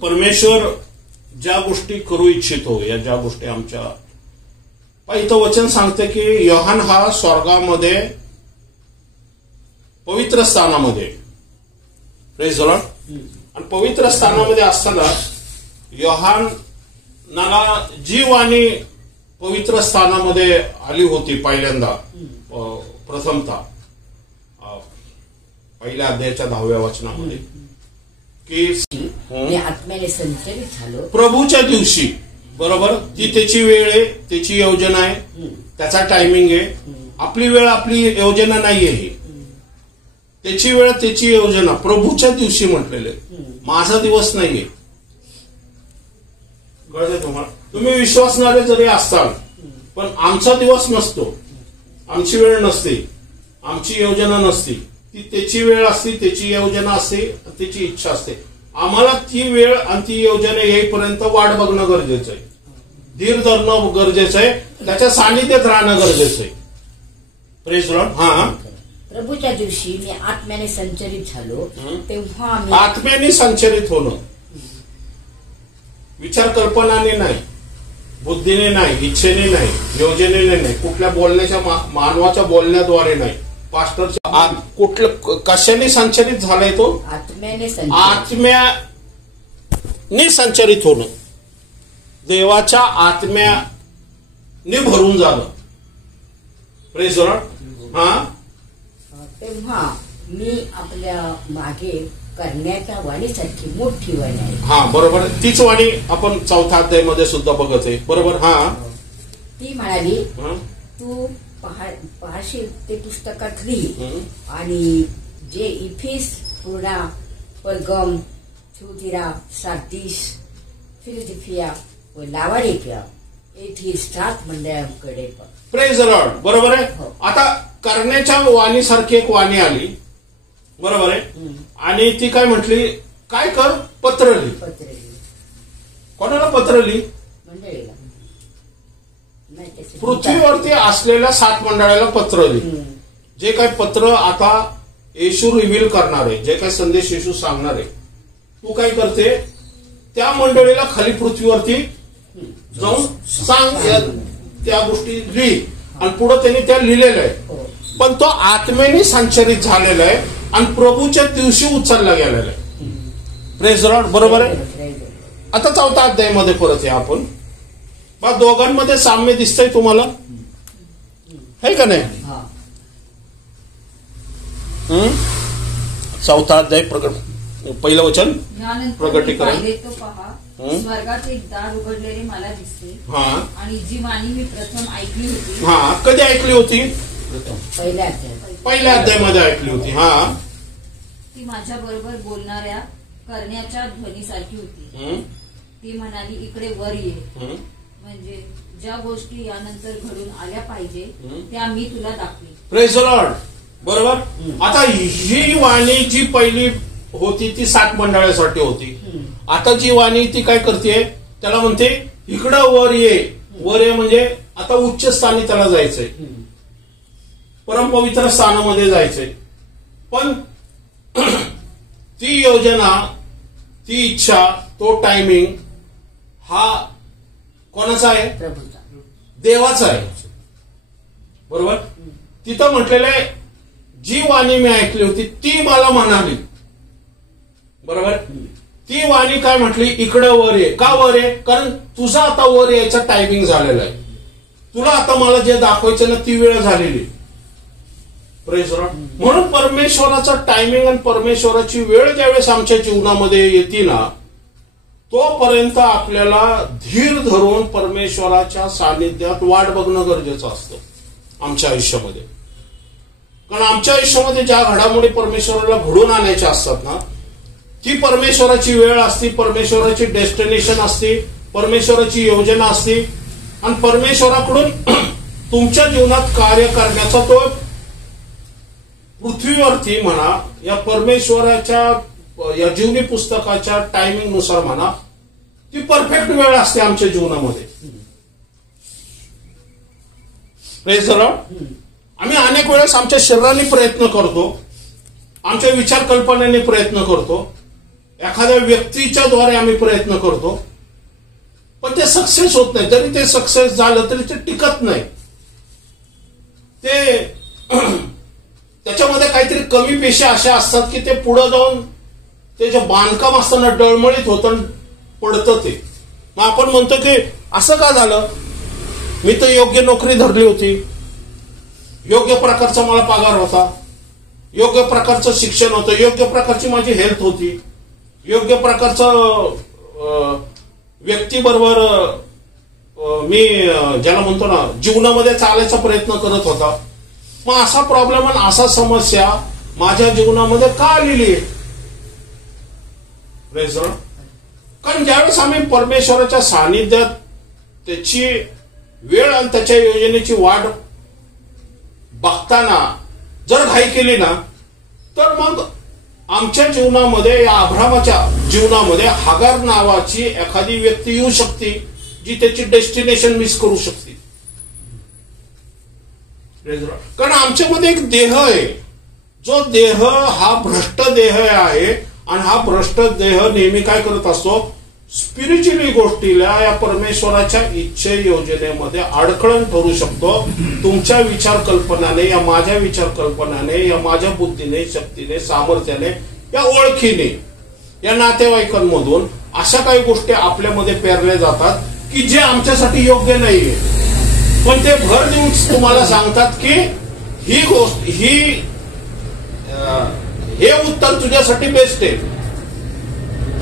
परमेश्वर ज्या गोष्टी करू इच्छितो या ज्या गोष्टी आमच्या इथं वचन सांगते की योहान हा स्वर्गामध्ये पवित्र स्थानामध्ये प्रेज द लॉर्ड आणि पवित्र स्थानामध्ये असताना योहानाला जी वाणी पवित्र स्थानामध्ये आली होती पहिल्यांदा प्रथमतः पहिल्या अध्यायाच्या 10व्या वचनामध्ये की आत्म्याने संचलित झालो प्रभूच्या दिवशी बरोबर ती त्याची वेळ आहे त्याची योजना आहे त्याचा टायमिंग आहे आपली वेळ आपली योजना नाहीये ही त्याची वेळ त्याची योजना प्रभूच्या दिवशी म्हटलेले माझा दिवस नाहीये कळतंय तुम्हाला तुम्ही विश्वासणारे जरी असाल पण आमचा दिवस नसतो आमची वेळ नसते आमची योजना नसती ती त्याची वेळ असते त्याची योजना असते त्याची इच्छा असते आम्हाला ती वेळ आणि ती योजना येईपर्यंत वाट बघणं गरजेचं आहे धीर धरणं गरजेचं आहे त्याच्या सानिध्यात राहणं गरजेचं आहे प्रेज लॉर्ड हा प्रभूच्या दिवशी मी आत्म्याने संचलित झालो तेव्हा आत्म्याने संचलित होणं विचार कल्पनाने नाही बुद्धीने नाही इच्छेने नाही योजनेने नाही कुठल्या बोलण्याच्या मानवाच्या बोलण्याद्वारे नाही पास्टरच्या कुठलं कशाने संचलित झालाय तो आत्म्याने संचलित होणं देवाच्या आत्म्याने भरून जाणं प्रेज द लॉर्ड हा तेव्हा मी आपल्या मागे करण्याच्या वाणीसारखी मोठी वाणी आहे हा बरोबर तीच वाणी आपण 4थ्या अध्यायामध्ये सुद्धा बघत आहे बरोबर हा ती म्हणाली तू पाहशील ते पुस्तकात लिही आणि जे इफिस पूर्णा परगम थुतिरा सार्दिस फिलाडेल्फिया व लावाडिकिया येथील 7 मंडळांकडे प्रेज द लॉर्ड बरोबर आहे आता करण्याच्या वाणीसारखी एक वाणी आली बरोबर आहे आणि ती काय म्हटली काय कर पत्र लिही कोणाला पत्र लिही मंडळीला पृथ्वीवरती असलेल्या 7 मंडळाला पत्र लिही जे काय पत्र आता येशू रिव्हील करणार आहे जे काय संदेश येशू सांगणार आहे तू काय करते त्या मंडळीला खाली पृथ्वीवरती जाऊन सांग त्या गोष्टी लिही आणि पुढे त्यांनी त्या लिहिलेल्या आहे पण तो आत्म्याने संचलित झालेला आहे आणि प्रभूच्या दिवशी उचलला गेलेला आहे प्रेज द लॉर्ड बरोबर आहे आता 4थ्या अध्यायामध्ये परत या आपण बा दोघांमध्ये साम्य दिसतंय तुम्हाला है का नाही 4था अध्याय पहिलं वचन प्रगटीकरण स्वर्गात एक दार उघडलेले मला दिसले आणि जी वाणी मी प्रथम ऐकली होती कधी ऐकली होती पहिल्या अध्यायामध्ये ऐकली होती ती माझ्या बरोबर बोलणाऱ्या करण्याच्या ध्वनीसारखी होती ती म्हणाली इकडे वर ये म्हणजे ज्या गोष्टी यानंतर घडून आल्या पाहिजे त्या मी तुला दाखवी प्रेज द लॉर्ड बरोबर आता ही वाणी जी पहिली होती ती 7 मंडळासाठी होती आता जी वाणी ती काय करते त्याला म्हणते इकडं वर ये म्हणजे आता उच्च स्थानी त्याला जायचंय परमपवित्र स्थानामध्ये जायचंय पण ती योजना ती इच्छा तो टायमिंग हा कोणाचा आहे देवाचा आहे बरोबर तिथं म्हटलेलं आहे जी वाणी मी ऐकली होती ती मला म्हणाली बरोबर ती वाणी काय म्हटली इकडं वर ये का वर ये कारण तुझा आता वर यायचा टायमिंग झालेला आहे तुला आता मला जे दाखवायचं ना ती वेळ झालेली प्रेज लॉर्ड म्हणून परमेश्वराचा टायमिंग आणि परमेश्वराची वेळ ज्यावेळेस आमच्या जीवनामध्ये येते ना तोपर्यंत आपल्याला धीर धरून परमेश्वराच्या सानिध्यात वाट बघणं गरजेचं असतं आमच्या आयुष्यामध्ये कारण आमच्या आयुष्यामध्ये ज्या घडामोडी परमेश्वराला घडून आणायच्या असतात ना ती परमेश्वराची वेळ असते परमेश्वराची डेस्टिनेशन असते परमेश्वराची योजना असते आणि परमेश्वराकडून तुमच्या जीवनात कार्य करण्याचा तो पृथ्वीवरती म्हणा या परमेश्वराच्या या जीवनी पुस्तकाच्या टायमिंग नुसार म्हणा ती परफेक्ट वेळ असते आमच्या जीवनामध्ये प्रेज द लॉर्ड आम्ही अनेक वेळेस आमच्या शरीराने प्रयत्न करतो आमच्या विचार कल्पनेने प्रयत्न करतो एखाद्या व्यक्तीच्या द्वारे आम्ही प्रयत्न करतो, पण ते सक्सेस होत नाही. जरी ते सक्सेस झालं तरी ते टिकत नाही. ते त्याच्यामध्ये काहीतरी कमी पेशी अशा असतात की ते पुढे जाऊन ते जे बांधकाम असताना डळमळीत होतं, पडतं ते. मग आपण म्हणतो की असं का झालं, मी तर योग्य नोकरी धरली होती, योग्य प्रकारचा मला पगार होता, योग्य प्रकारचं शिक्षण होतं, योग्य प्रकारची माझी हेल्थ होती, योग्य प्रकारचं व्यक्तीबरोबर मी ज्याला म्हणतो ना जीवनामध्ये चालायचा प्रयत्न करत होता. मग असा प्रॉब्लेम आणि असा समस्या माझ्या जीवनामध्ये का आलेली आहे? कारण ज्यावेळेस आम्ही परमेश्वराच्या सानिध्यात त्याची वेळ आणि त्याच्या योजनेची वाट बघताना जर घाई केली ना, तर मग आमच्या जीवनामध्ये, या अब्रामाच्या जीवनामध्ये हागार नावाची एखादी व्यक्ती येऊ शकते जी त्याची डेस्टिनेशन मिस करू शकते. कारण आमच्यामध्ये एक देह आहे, जो देह हा भ्रष्ट देह आहे आणि हा भ्रष्ट देह नेहमी काय करत असतो, स्पिरिच्युअली गोष्टीला या परमेश्वराच्या इच्छे योजनेमध्ये अडखळण ठरू शकतो. तुमच्या विचार कल्पनाने, या माझ्या विचार कल्पनाने, या माझ्या बुद्धीने, शक्तीने, सामर्थ्याने, या ओळखीने, या नातेवाईकांमधून अशा काही गोष्टी आपल्यामध्ये पेरल्या जातात की जे आमच्यासाठी योग्य नाहीये, पण ते भर देऊन तुम्हाला सांगतात की ही गोष्ट, हे उत्तर तुझ्यासाठी बेस्ट आहे.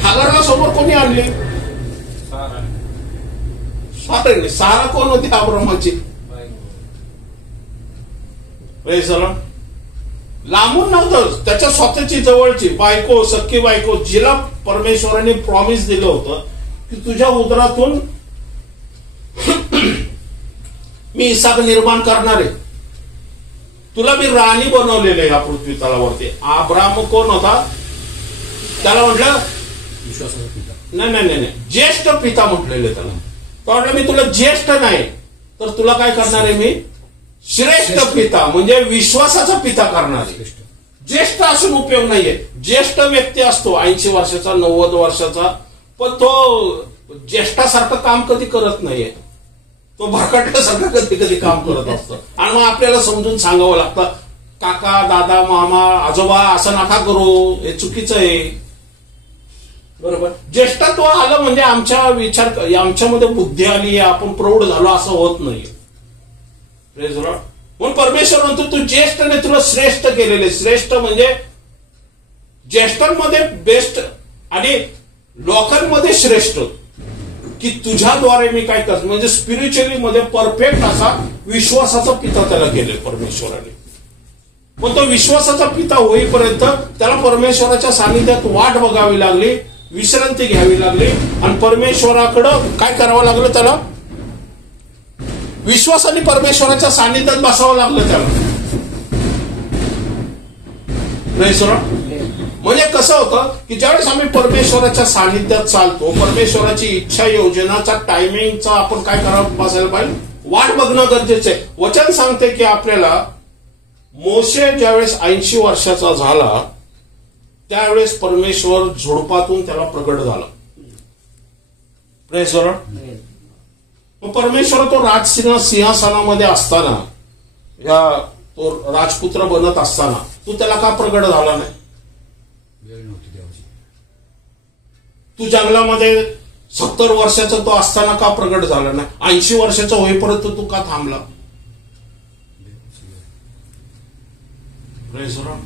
हागारला समोर कोणी आणली? सारा कोण होती? अब्रामाची. लांबून नव्हतं, त्याच्या स्वतःची जवळची बायको, सख्खी बायको, जिला परमेश्वराने प्रॉमिस दिलं होतं की तुझ्या उदरातून मी इसाक निर्माण करणार आहे, तुला मी राणी बनवलेलं आहे या पृथ्वी तलावरती. अब्राम कोण होता? त्याला म्हटलं नाही नाही नाही, ज्येष्ठ पिता म्हटलेले त्याला. तो म्हटलं मी तुला ज्येष्ठ नाही तर तुला काय करणार आहे, मी श्रेष्ठ पिता, म्हणजे विश्वासाचा पिता करणार आहे. ज्येष्ठ असून उपयोग नाहीये. ज्येष्ठ व्यक्ती असतो 80 वर्षाचा, 90 वर्षाचा, पण तो ज्येष्ठासारखं काम कधी करत नाहीये. तो भरकटल्यासारखं कधी कधी काम करत असतो. आणि मग आपल्याला समजून सांगावं लागतं, काका, दादा, मामा, आजोबा असं नका करू, हे चुकीचं आहे. बरोबर. ज्येष्ठत्व आलं म्हणजे आमच्या विचार, आमच्यामध्ये बुद्धी आली, आपण प्रौढ झालो असं होत नाही. म्हणून परमेश्वर म्हणतो तू ज्येष्ठ नाही, तुला श्रेष्ठ केलेले. श्रेष्ठ म्हणजे ज्येष्ठांमध्ये बेस्ट आणि लोकांमध्ये श्रेष्ठ, की तुझ्याद्वारे मी काय करतो, म्हणजे स्पिरिच्युअली मध्ये परफेक्ट असा विश्वासाचा पिता त्याला केले परमेश्वराने. पण तो विश्वासाचा पिता होईपर्यंत त्याला परमेश्वराच्या सानिध्यात वाट बघावी लागली, विश्रांती घ्यावी लागली आणि परमेश्वराकडं काय करावं लागलं, त्याला विश्वासाने परमेश्वराच्या सानिध्यात बसावं लागलं त्याला. म्हणजे कसं होतं की ज्यावेळेस आम्ही परमेश्वराच्या सानिध्यात चालतो, परमेश्वराची इच्छा योजनाचा टायमिंगचा आपण काय करावं, बसायला पाहिजे, वाट बघणं गरजेचं आहे. वचन सांगते की आपल्याला मोशे ज्यावेळेस 80 वर्षाचा झाला त्यावेळेस परमेश्वर झुडपातून त्याला प्रगट झाला. प्रेसर मग परमेश्वर तो सिंहासनामध्ये असताना, या तो राजपुत्र बनत असताना तू त्याला का प्रगट झाला नाही? तू जंगलामध्ये 70 वर्षाचा तो असताना का प्रगट झाला नाही? 80 वर्षाचा होईपर्यंत तू का थांबला?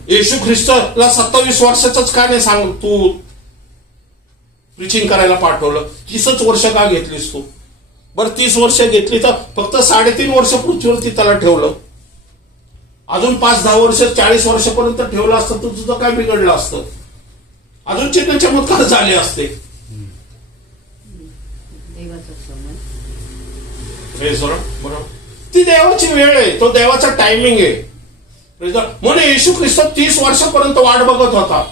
येशू ख्रिस्ताला 27 वर्षाचाच का नाही सांग तू प्रीचिंग करायला पाठवलं? 30 वर्ष का घेतलीस तू? बरं 30 वर्ष घेतली तर फक्त 3.5 वर्ष पृथ्वीवरती त्याला ठेवलं. अजून 5-10 वर्ष 40 वर्षापर्यंत ठेवलं असतं तर तुझं काय बिघडलं असतं? अजून चिन्ह चमत्कार झाले असते. बरोबर. ती देवाची वेळ आहे, तो देवाचा टायमिंग आहे. म्हणून येशू ख्रिस्त 30 वर्षापर्यंत वाट बघत होता.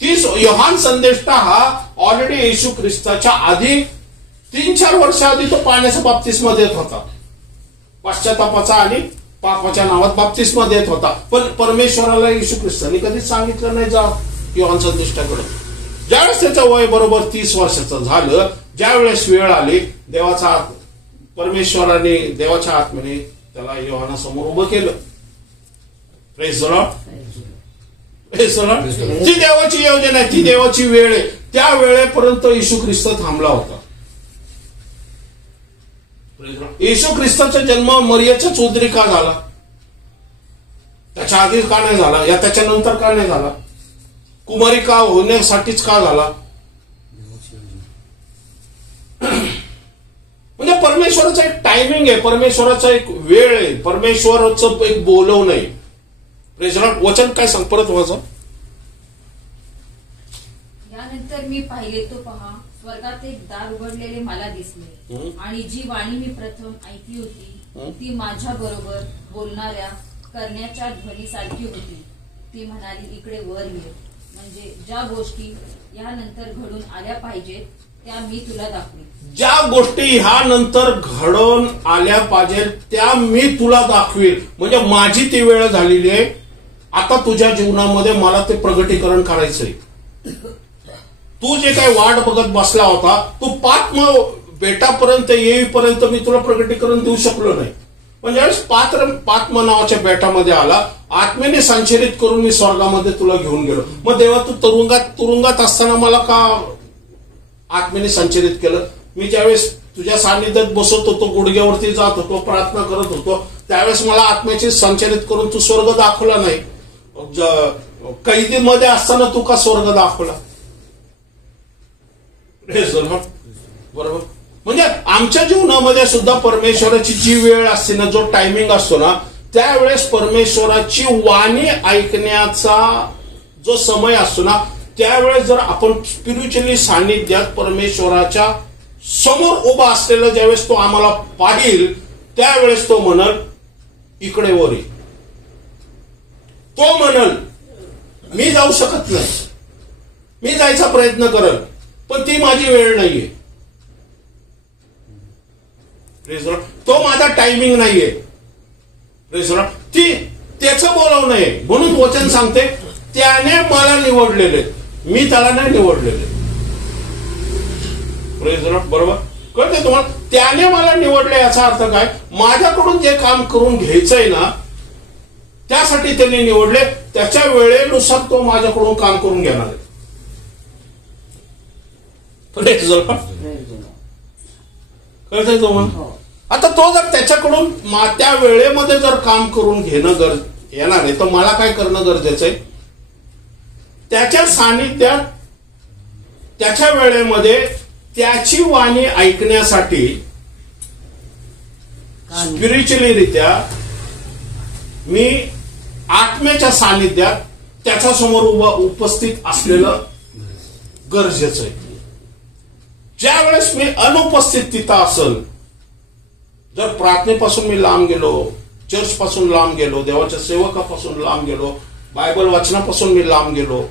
30 योहान संदेष्टा हा ऑलरेडी येशू ख्रिस्ताच्या आधी 3-4 वर्ष आधी तो पाण्याचा बाप्तिस्मा देत होता. पश्चातापाचा आणि पापाच्या नावात बाप्तिस्मा देत होता. पण परमेश्वराला येशू ख्रिस्ताने कधीच सांगितलं नाही जा योहान संदेष्टाकडे. ज्यावेळेस त्याचं वय बरोबर 30 वर्षाचं झालं, ज्यावेळेस वेळ आली, परमेश्वराने देवाच्या आत्म्याने त्याला योहानासमोर उभं केलं. Praise the Lord. Praise the Lord. ती देवाची योजना आहे, ती देवाची वेळ आहे. त्या वेळेपर्यंत येशू ख्रिस्त थांबला होता. येशू ख्रिस्ताचा जन्म मरियाच्याच उदरी का झाला? त्याच्या आधी का नाही झाला? या त्याच्यानंतर का नाही झाला? कुमारी का होण्यासाठीच का झाला? म्हणजे परमेश्वराचा एक टायमिंग आहे, परमेश्वराचा एक वेळ आहे, परमेश्वराचं एक बोलवणं आहे. Praise the Lord. वचन काय सांग परत वाचा. यानंतर मी पाहिले तो पहा, स्वर्गात एक दार उघडलेले मला दिसले, आणि जी वाणी मी प्रथम ऐकली होती ती माझ्या बरोबर बोलणाऱ्या करण्याच्या ध्वनीसारखी होती. ती म्हणाली, इकडे वर ये, म्हणजे ज्या गोष्टी यानंतर घडून आल्या पाहिजेत त्या मी तुला दाखवेन. ज्या गोष्टी ह्यानंतर घडून आल्या पाहिजेत त्या मी तुला दाखवेन. म्हणजे माझी ती वेळ झालेली आहे, आता तुझ्या जीवनामध्ये मला ते प्रगटीकरण करायचंय. तू जे काही वाट बघत बसला होता, तू पात्म बेटापर्यंत येईपर्यंत मी तुला प्रगटीकरण देऊ शकलो नाही. पण ज्यावेळेस पात्म नावाच्या बेटामध्ये आला, आत्मेने संचरित करून मी स्वर्गामध्ये तुला घेऊन गेलो. मग देवा, तू तुरुंगात असताना मला का आत्मेने संचरित केलं? मी ज्यावेळेस तुझ्या सान्निध्यात बसत होतो, गुडघ्यावरती जात होतो, प्रार्थना करत होतो, त्यावेळेस मला आत्म्याची संचरित करून तू स्वर्ग दाखवला नाही. कैदीमध्ये असताना तू का स्वर्ग दाखवला? बरोबर. म्हणजे आमच्या जीवनामध्ये सुद्धा परमेश्वराची जी वेळ असते ना, जो टायमिंग असतो ना, त्यावेळेस परमेश्वराची वाणी ऐकण्याचा जो समय असतो ना, त्यावेळेस जर आपण स्पिरिच्युअली सान्निध्यात परमेश्वराच्या समोर उभा असलेला ज्यावेळेस तो आम्हाला पाहिल, त्यावेळेस तो म्हणल, इकडे वर ये. तो म्हणल, मी जाऊ शकत नाही, मी जायचा प्रयत्न करल, पण ती माझी वेळ नाहीये. तो माझा टायमिंग नाहीये. ती त्याचं बोलावणं आहे. म्हणून वचन सांगते, त्याने मला निवडलेले, मी त्याला नाही निवडलेले. बरोबर कळते तुम्हाला? त्याने मला निवडले याचा अर्थ काय? माझ्याकडून जे काम करून घ्यायचंय ना, त्यासाठी त्यांनी निवडले. त्याच्या वेळेनुसार तो माझ्याकडून काम करून घेणार आहे. कळतंय तुम्हाला? आता तो जर त्याच्याकडून त्या वेळेमध्ये जर काम करून घेणं येणार आहे, तर मला काय करणं गरजेचं आहे? त्याच्या सानिध्यात त्याच्या वेळेमध्ये त्याची वाणी ऐकण्यासाठी स्पिरिच्युअलीरित्या मी आत्म्याच्या सानिध्यात त्याच्या समोर उपस्थित असलेलं गरजेचं आहे. ज्या वेळेस मी अनुपस्थित तिथं असेल, जर प्रार्थनेपासून मी लांब गेलो, चर्च पासून लांब गेलो, देवाच्या सेवकापासून लांब गेलो, बायबल वाचनापासून मी लांब गेलो,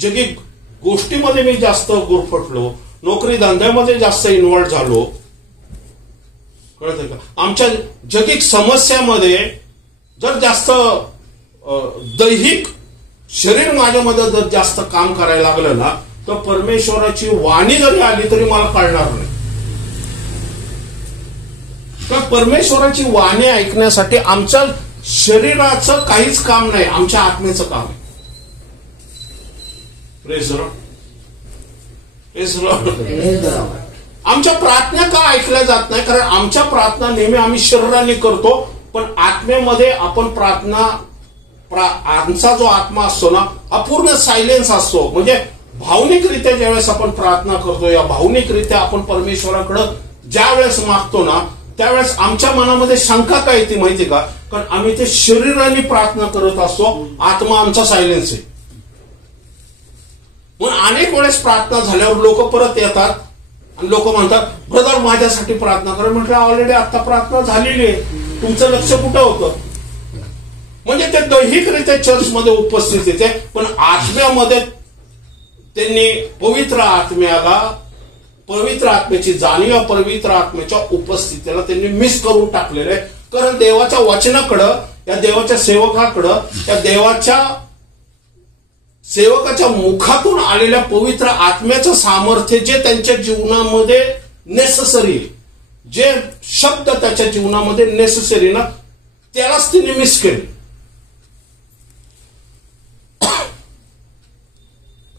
जगी गोष्टीमध्ये मी जास्त गुरफटलो, नोकरी धंद्यामध्ये जास्त इन्व्हॉल्व झालो, कळतंय का? आमच्या जगिक समस्यामध्ये जर जास्त दैहिक शरीर माझ्यामध्ये जर जास्त काम करायला लागलं ना, तर परमेश्वराची वाणी जरी आली तरी मला कळणार नाही. तर परमेश्वराची वाणी ऐकण्यासाठी आमच्या शरीराचं काहीच काम नाही, आमच्या आत्मेचं काम आहे. Praise the Lord. Praise the Lord. आमच्या प्रार्थना का ऐकल्या जात नाही? कारण आमच्या प्रार्थना नेहमी आम्ही शरीराने करतो, पण आत्मेमध्ये आपण प्रार्थना, आमचा जो आत्मा असतो ना, हा पूर्ण सायलेन्स असतो. म्हणजे भावनिकरित्या ज्यावेळेस आपण प्रार्थना करतो, या भावनिकरित्या आपण परमेश्वराकडे ज्या वेळेस मागतो ना, त्यावेळेस आमच्या मनामध्ये शंका काय येते माहिती का? कारण आम्ही ते शरीराने प्रार्थना करत असतो, आत्मा आमचा सायलेन्स आहे. म्हणून अनेक वेळेस प्रार्थना झाल्यावर लोक परत येतात आणि लोक म्हणतात, ब्रदर माझ्यासाठी प्रार्थना करा. म्हटलं ऑलरेडी आता प्रार्थना झालेली आहे, तुमचं लक्ष कुठं होतं? म्हणजे ते दैहिकरित्या चर्चमध्ये उपस्थित येते, पण आत्म्यामध्ये त्यांनी पवित्र आत्म्याची जाणीव, पवित्र आत्म्याच्या उपस्थितीला त्यांनी मिस करून टाकलेलं आहे. कारण देवाच्या वचनाकडं, या देवाच्या सेवकाकडं, या देवाच्या सेवकाच्या मुखातून आलेल्या पवित्र आत्म्याचं सामर्थ्य जे त्यांच्या जीवनामध्ये नेसेसरी, जे शब्द त्याच्या जीवनामध्ये नेसेसरी ना, त्यालाच तिने मिस केले.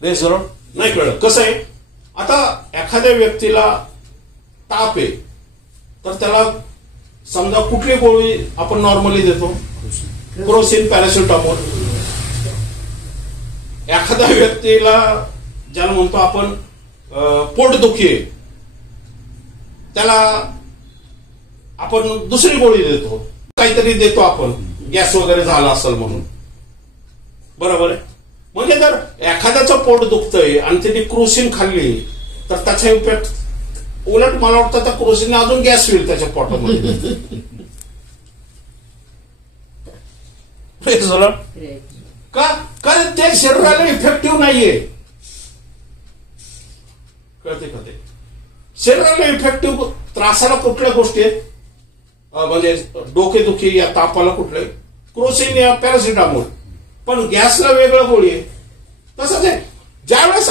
नाही कळलं. कसं आहे, आता एखाद्या व्यक्तीला ताप आहे तर त्याला समजा कुठली गोळी आपण नॉर्मली देतो, क्रोसिन, पॅरासिटामॉल. एखाद्या व्यक्तीला ज्याला म्हणतो आपण पोटदुखी आहे त्याला आपण दुसरी गोळी देतो, काहीतरी देतो आपण, गॅस वगैरे झाला असेल म्हणून. बरोबर आहे. म्हणजे जर एखाद्याचं पोट दुखतंय आणि त्यांनी क्रोसिन खाल्ली तर त्याचा इफेक्ट उलट मला वाटतं त्या क्रोसिनने अजून गॅस होईल त्याच्या पोटामध्ये. का? कारण ते शरीराला इफेक्टिव्ह नाहीये. कळते का ते? शरीराला इफेक्टिव्ह त्रासाला कुठल्या गोष्टी आहेत, म्हणजे डोकेदुखी या तापाला कुठले क्रोसिन या पॅरासिटामॉल, पण गॅसला वेगळं गोळी आहे. तसंच आहे, ज्यावेळेस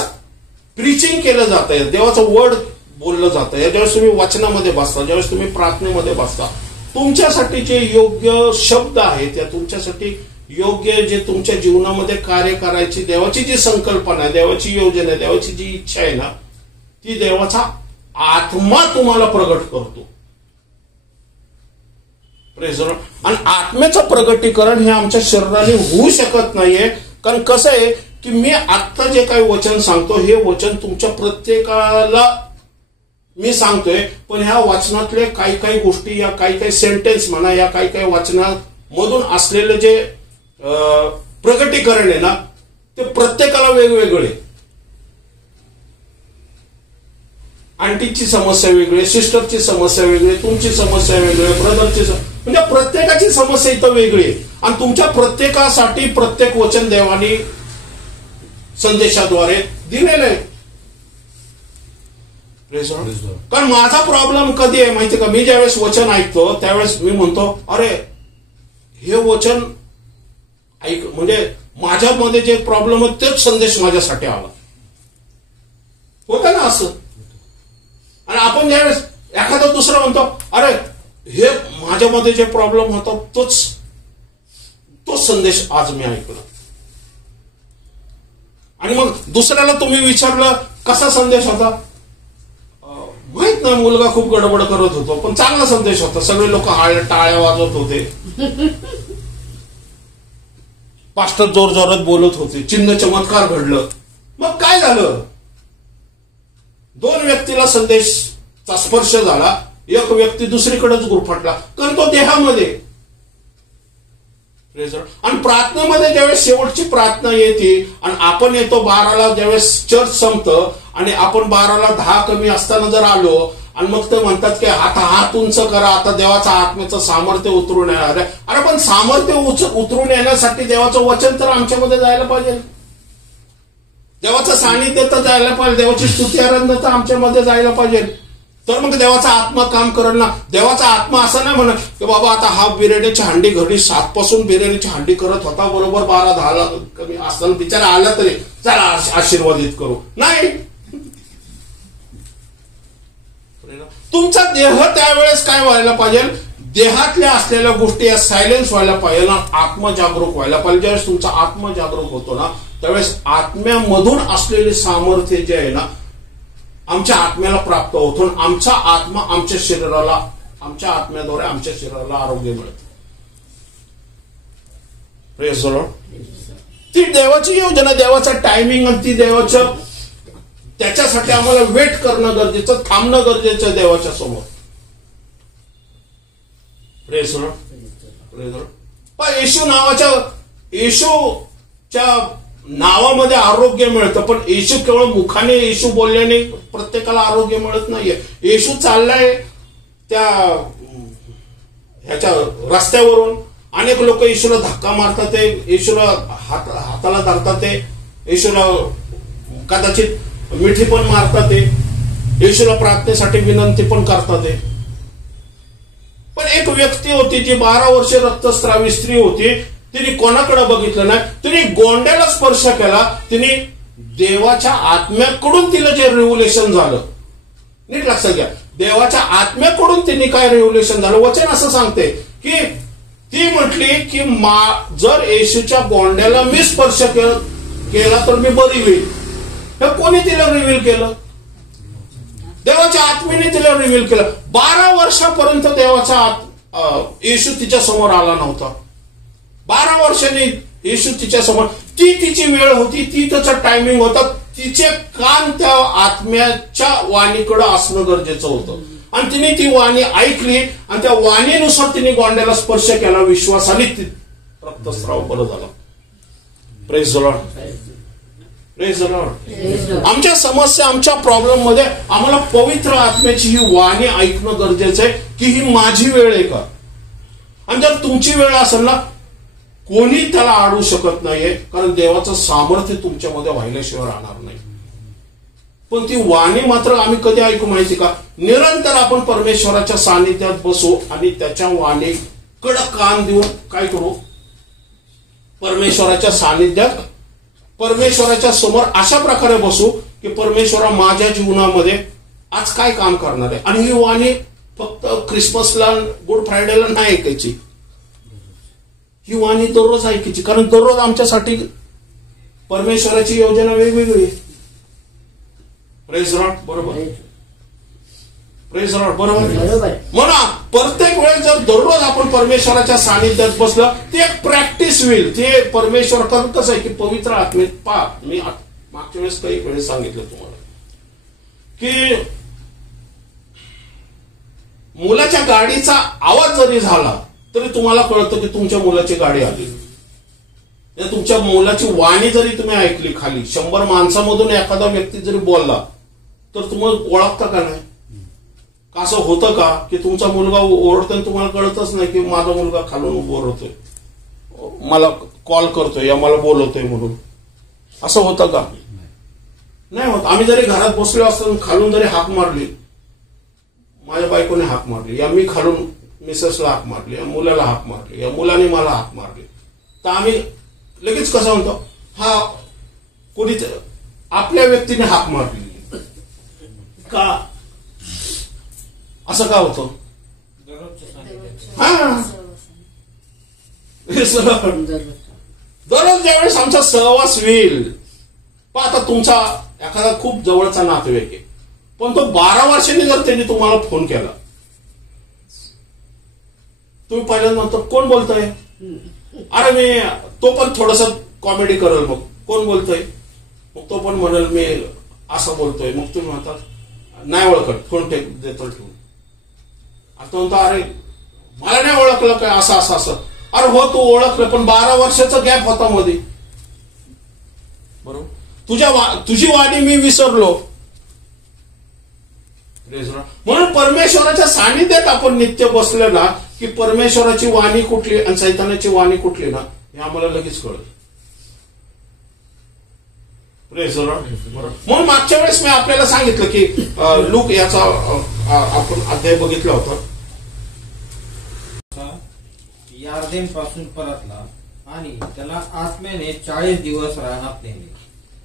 प्रीचिंग केलं जातंय, देवाचं वर्ड बोललं जातं, ज्यावेळेस तुम्ही वचनामध्ये बसता, ज्यावेळेस तुम्ही प्रार्थनेमध्ये बसता, तुमच्यासाठी जे योग्य शब्द आहेत, या तुमच्यासाठी योग्य जे तुमच्या जीवनामध्ये कार्य करायची देवाची जी संकल्पना आहे, देवाची योजना आहे, देवाची जी इच्छा आहे ना, ती देवाचा आत्मा तुम्हाला प्रगट करतो. आणि आत्म्याचं प्रगटीकरण हे आमच्या शरीराने होऊ शकत नाहीये. कारण कसं आहे की मी आत्ता जे काही वचन सांगतो हे वचन तुमच्या प्रत्येकाला मी सांगतोय, पण ह्या वाचनातले काही काही गोष्टी, या काही काही सेंटेन्स म्हणा, या काही काही वाचनामधून असलेलं जे प्रगटीकरण आहे ना, ते प्रत्येकाला वेगवेगळे. आंटीची समस्या वेगळी, सिस्टरची समस्या वेगळी, तुमची समस्या वेगळी, ब्रदरची, म्हणजे प्रत्येकाची समस्या इथं वेगळी आहे. आणि तुमच्या प्रत्येकासाठी प्रत्येक वचन देवानी संदेशाद्वारे दिलेलं आहे. कारण माझा प्रॉब्लेम कधी आहे माहिती का, मी ज्यावेळेस वचन ऐकतो त्यावेळेस मी म्हणतो अरे हे वचन ऐक, म्हणजे माझ्यामध्ये जे प्रॉब्लेम आहे तेच संदेश माझ्यासाठी आला. होतं ना असं. आणि आपण ज्यावेळेस एखादा दुसरा म्हणतो अरे हे माझ्यामध्ये जे प्रॉब्लेम होता तोच संदेश आज मी ऐकला. आणि मग दुसऱ्याला तुम्ही विचारलं कसा संदेश होता, माहित नाही, मुलगा खूप गडबड करत होतो पण चांगला संदेश होता, सगळे लोक टाळ्या वाजवत होते, पास्टर जोर जोरात बोलत होते, चिन्ह चमत्कार घडलं. मग काय झालं, दोन व्यक्तीला संदेशचा स्पर्श झाला, एक व्यक्ती दुसरीकडेच गुरफटला, कारण तो देहामध्ये. आणि प्रार्थनेमध्ये ज्यावेळेस शेवटची प्रार्थना येते आणि आपण येतो 12ला, ज्यावेळेस चर्च संपतं आणि आपण 12ला 10 कमी असताना जर आलो आणि मग ते म्हणतात की आता हात उंच करा, आता देवाचा आत्म्याचं सामर्थ्य उतरून येणार आहे. अरे पण सामर्थ्य उतरून येण्यासाठी देवाचं वचन तर आमच्यामध्ये जायला पाहिजे, देवाचं सानिध्य तर जायला पाहिजे, देवाची स्तुती आराधना तर आमच्यामध्ये जायला पाहिजे, तर मग देवाचा आत्मा काम करेल ना. देवाचा आत्मा असं नाही म्हणत की बाबा आता हा बिर्याणीची हांडी घडी 7 पासून बिर्याणीची हांडी करत होता, बरोबर 12-10ला कमी असताना बिचारा आला तरी चला आशीर्वादित करू, नाही. तुमचा देह त्यावेळेस काय व्हायला पाहिजे, देहातल्या असलेल्या गोष्टी या सायलेन्स व्हायला पाहिजे ना, आत्मा जागरूक व्हायला पाहिजे. ज्यावेळेस तुमचा आत्मा जागरूक होतो ना त्यावेळेस आत्म्यामधून असलेले सामर्थ्य जे आहे ना आमच्या आत्म्याला प्राप्त होतो, आमचा आत्मा आमच्या शरीराला, आमच्या आत्म्याद्वारे आमच्या शरीराला आरोग्य मिळतं. Praise the Lord. ती देवाची योजना, देवाचं टायमिंग आणि ती देवाचं, त्याच्यासाठी आम्हाला वेट करणं गरजेचं, थांबणं गरजेचं देवाच्या समोर. Praise the Lord. Praise the Lord. पण येशूच्या नावामध्ये आरोग्य मिळतं, पण येशू केवळ मुखाने येशू बोलल्याने प्रत्येकाला आरोग्य मिळत नाहीये. येशू चाललाय त्या ह्याच्या रस्त्यावरून, अनेक लोक येशूला धक्का मारतात, येशूला हाताला धरतात, येशूला कदाचित मिठी पण मारतात, येशूला प्रार्थनेसाठी विनंती पण करतात. पण एक व्यक्ती होती जी 12 वर्षे रक्तस्रावी स्त्री होती, तिने कोणाकडे बघितलं नाही, तिने गोंड्याला स्पर्श केला. तिने देवाच्या आत्म्याकडून तिला जे रेव्होल्युशन झालं, नीट लक्षात घ्या, देवाच्या आत्म्याकडून तिने काय रेव्होल्युशन झालं. वचन असं सांगते की ती म्हटली की जर येशूच्या गोंड्याला मी स्पर्श केला तर मी बरी होईल. हे कोणी तिला रिव्हील केलं? देवाच्या आत्म्याने तिला रिव्हील केलं. 12 वर्षापर्यंत देवाचा येशू तिच्या समोर आला नव्हता. 12 वर्षांनी येशू तिच्या समोर, ती तिची वेळ होती, ती त्याचा टायमिंग होता. तिचे कान त्या आत्म्याच्या वाणीकडे असणं गरजेचं होतं. आणि तिने ती वाणी ऐकली आणि त्या वाणीनुसार तिने गोंड्याला स्पर्श केला. विश्वासाने रक्तस्राव बरं झाला. Praise the Lord, praise the Lord. आमच्या समस्या, आमच्या प्रॉब्लेम मध्ये आम्हाला पवित्र आत्म्याची ही वाणी ऐकणं गरजेचं आहे की ही माझी वेळ आहे का. आणि जर तुमची वेळ असेल ना, कोणी त्याला अडवू शकत नाहीये, कारण देवाचं सामर्थ्य तुमच्यामध्ये व्हायल्याशिवाय राहणार नाही. पण ती वाणी मात्र आम्ही कधी ऐकू माहिती का? निरंतर आपण परमेश्वराच्या सानिध्यात बसू आणि त्याच्या वाणीकडे कान देऊन काय करू, परमेश्वराच्या सानिध्यात, परमेश्वराच्या समोर अशा प्रकारे बसू की परमेश्वरा माझ्या जीवनामध्ये आज काय काम करणार आहे. आणि ही वाणी फक्त ख्रिसमसला, गुड फ्रायडेला नाही ऐकायची, ही वाणी दररोज ऐकायची. कारण दररोज आमच्यासाठी परमेश्वराची योजना वेगवेगळी आहे. प्रेज लॉर्ड, बरोबर, प्रेज लॉर्ड, बरोबर. म्हणा प्रत्येक वेळेस जर दररोज आपण परमेश्वराच्या सानिध्यात बसलं, ती एक प्रॅक्टिस होईल. ते परमेश्वर करत कसं आहे की पवित्र आत्मेत पहा. मी मागच्या वेळेस काही वेळेस सांगितलं तुम्हाला की मुलाच्या गाडीचा आवाज जरी झाला तरी तुम्हाला कळतं की तुमच्या मुलाची गाडी आली. तुमच्या मुलाची वाणी जरी तुम्ही ऐकली, खाली 100 माणसामधून एखादा व्यक्ती जरी बोलला तर तुम्हाला ओळखता का नाही? असं होतं का की तुमचा मुलगा ओरडतोय, तुम्हाला कळतच नाही की माझा मुलगा खालून ओरडतोय, मला कॉल करतोय या मला बोलवतोय म्हणून? असं होतं का? नाही होत. आम्ही जरी घरात बसलो असतो, खालून जरी हाक मारली, माझ्या बायकोने हाक मारली, या मी खालून मिसेसला हाक मारली, या मुलाला हाक मारली, या मुलाने मला हाक मारली, तर आम्ही लगेच कसं म्हणतो, हा कोणी आपल्या व्यक्तीने हाक मारली का? असं का होतं? दररोज ज्यावेळेस आमचा सहवास होईल, पण आता तुमचा एखादा खूप जवळचा नातेवाईक आहे, पण तो 12 वर्षांनी जर त्यांनी तुम्हाला फोन केला, तुम्ही पहिल्यांदा म्हणतो कोण बोलतोय? अरे मी, तो पण थोडस कॉमेडी करेल, मग कोण बोलतोय? मग तो पण म्हणेल मी असं बोलतोय. मग तुम्ही म्हणतात नाही ओळखत, फोन देतो ठेवून. आता म्हणतो अरे मला नाही ओळखलं काय, असं असं असं. अरे हो तू ओळखलं, पण 12 वर्षाचा गॅप होता मध्ये, बरोबर. तुझी वाणी मी विसरलो. म्हणून परमेश्वराच्या सानिध्यात आपण नित्य बसले ना की परमेश्वराची वाणी कुठली आणि सैतानाची वाणी कुठली ना हे आम्हाला लगेच कळत. म्हणून मागच्या वेळेस मी आपल्याला सांगितलं की लूक याचा आपण अध्याय बघितला होता. यार्देन पासून परतला आणि त्याला आत्म्याने 40 दिवस रानात नेले.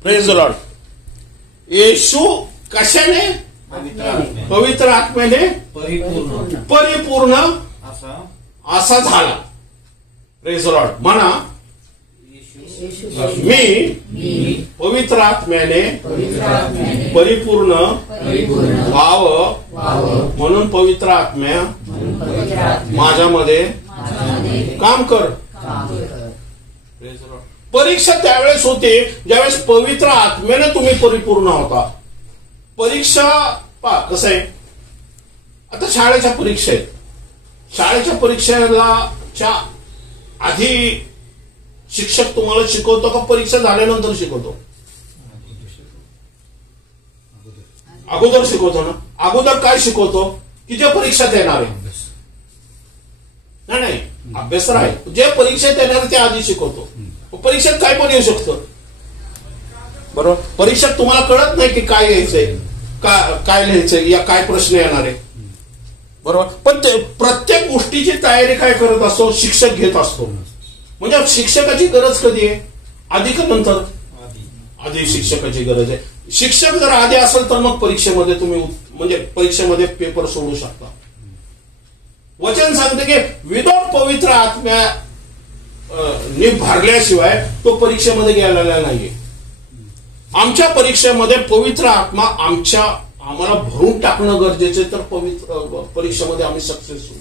Praise the Lord. येशू कशाने? पवित्र आत्म्याने परिपूर्ण असा झाला. Praise the Lord. म्हणा मी पवित्र आत्म्याने परिपूर्ण व्हावं म्हणून पवित्र आत्म्या माझ्यामध्ये काम कर. परीक्षा त्यावेळेस होते ज्यावेळेस पवित्र आत्म्याने तुम्ही परिपूर्ण होता. परीक्षा पहा कसं आहे, आता शाळेच्या परीक्षा आहेत. शाळेच्या परीक्षेला आधी शिक्षक तुम्हाला शिकवतो का परीक्षा झाल्यानंतर शिकवतो? अगोदर शिकवतो ना. अगोदर काय शिकवतो की जे परीक्षेत येणार आहे, नाही अभ्यास तर आहे, जे परीक्षेत येणार ते आधी शिकवतो. परीक्षेत काय पण येऊ शकतं, बरोबर. परीक्षेत तुम्हाला कळत नाही की काय यायचंय, काय लिहायचंय, या काय प्रश्न येणार आहे, बरोबर. पण ते प्रत्येक गोष्टीची तयारी काय करत असतो? शिक्षक घेत असतो. म्हणजे शिक्षकाची गरज कधी आहे? आधी का नंतर? आधी. आधी शिक्षकाची गरज आहे. शिक्षक जर आधी असेल तर मग परीक्षेमध्ये तुम्ही म्हणजे परीक्षेमध्ये पेपर सोडू शकता. वचन सांगते की विदाउट पवित्र आत्म्या ने भरल्याशिवाय तो परीक्षेमध्ये गेलेला नाहीये. आमच्या परीक्षेमध्ये पवित्र आत्मा आम्हाला भरून टाकणं गरजेचे, तर पवित्र परीक्षेमध्ये आम्ही सक्सेस होऊ.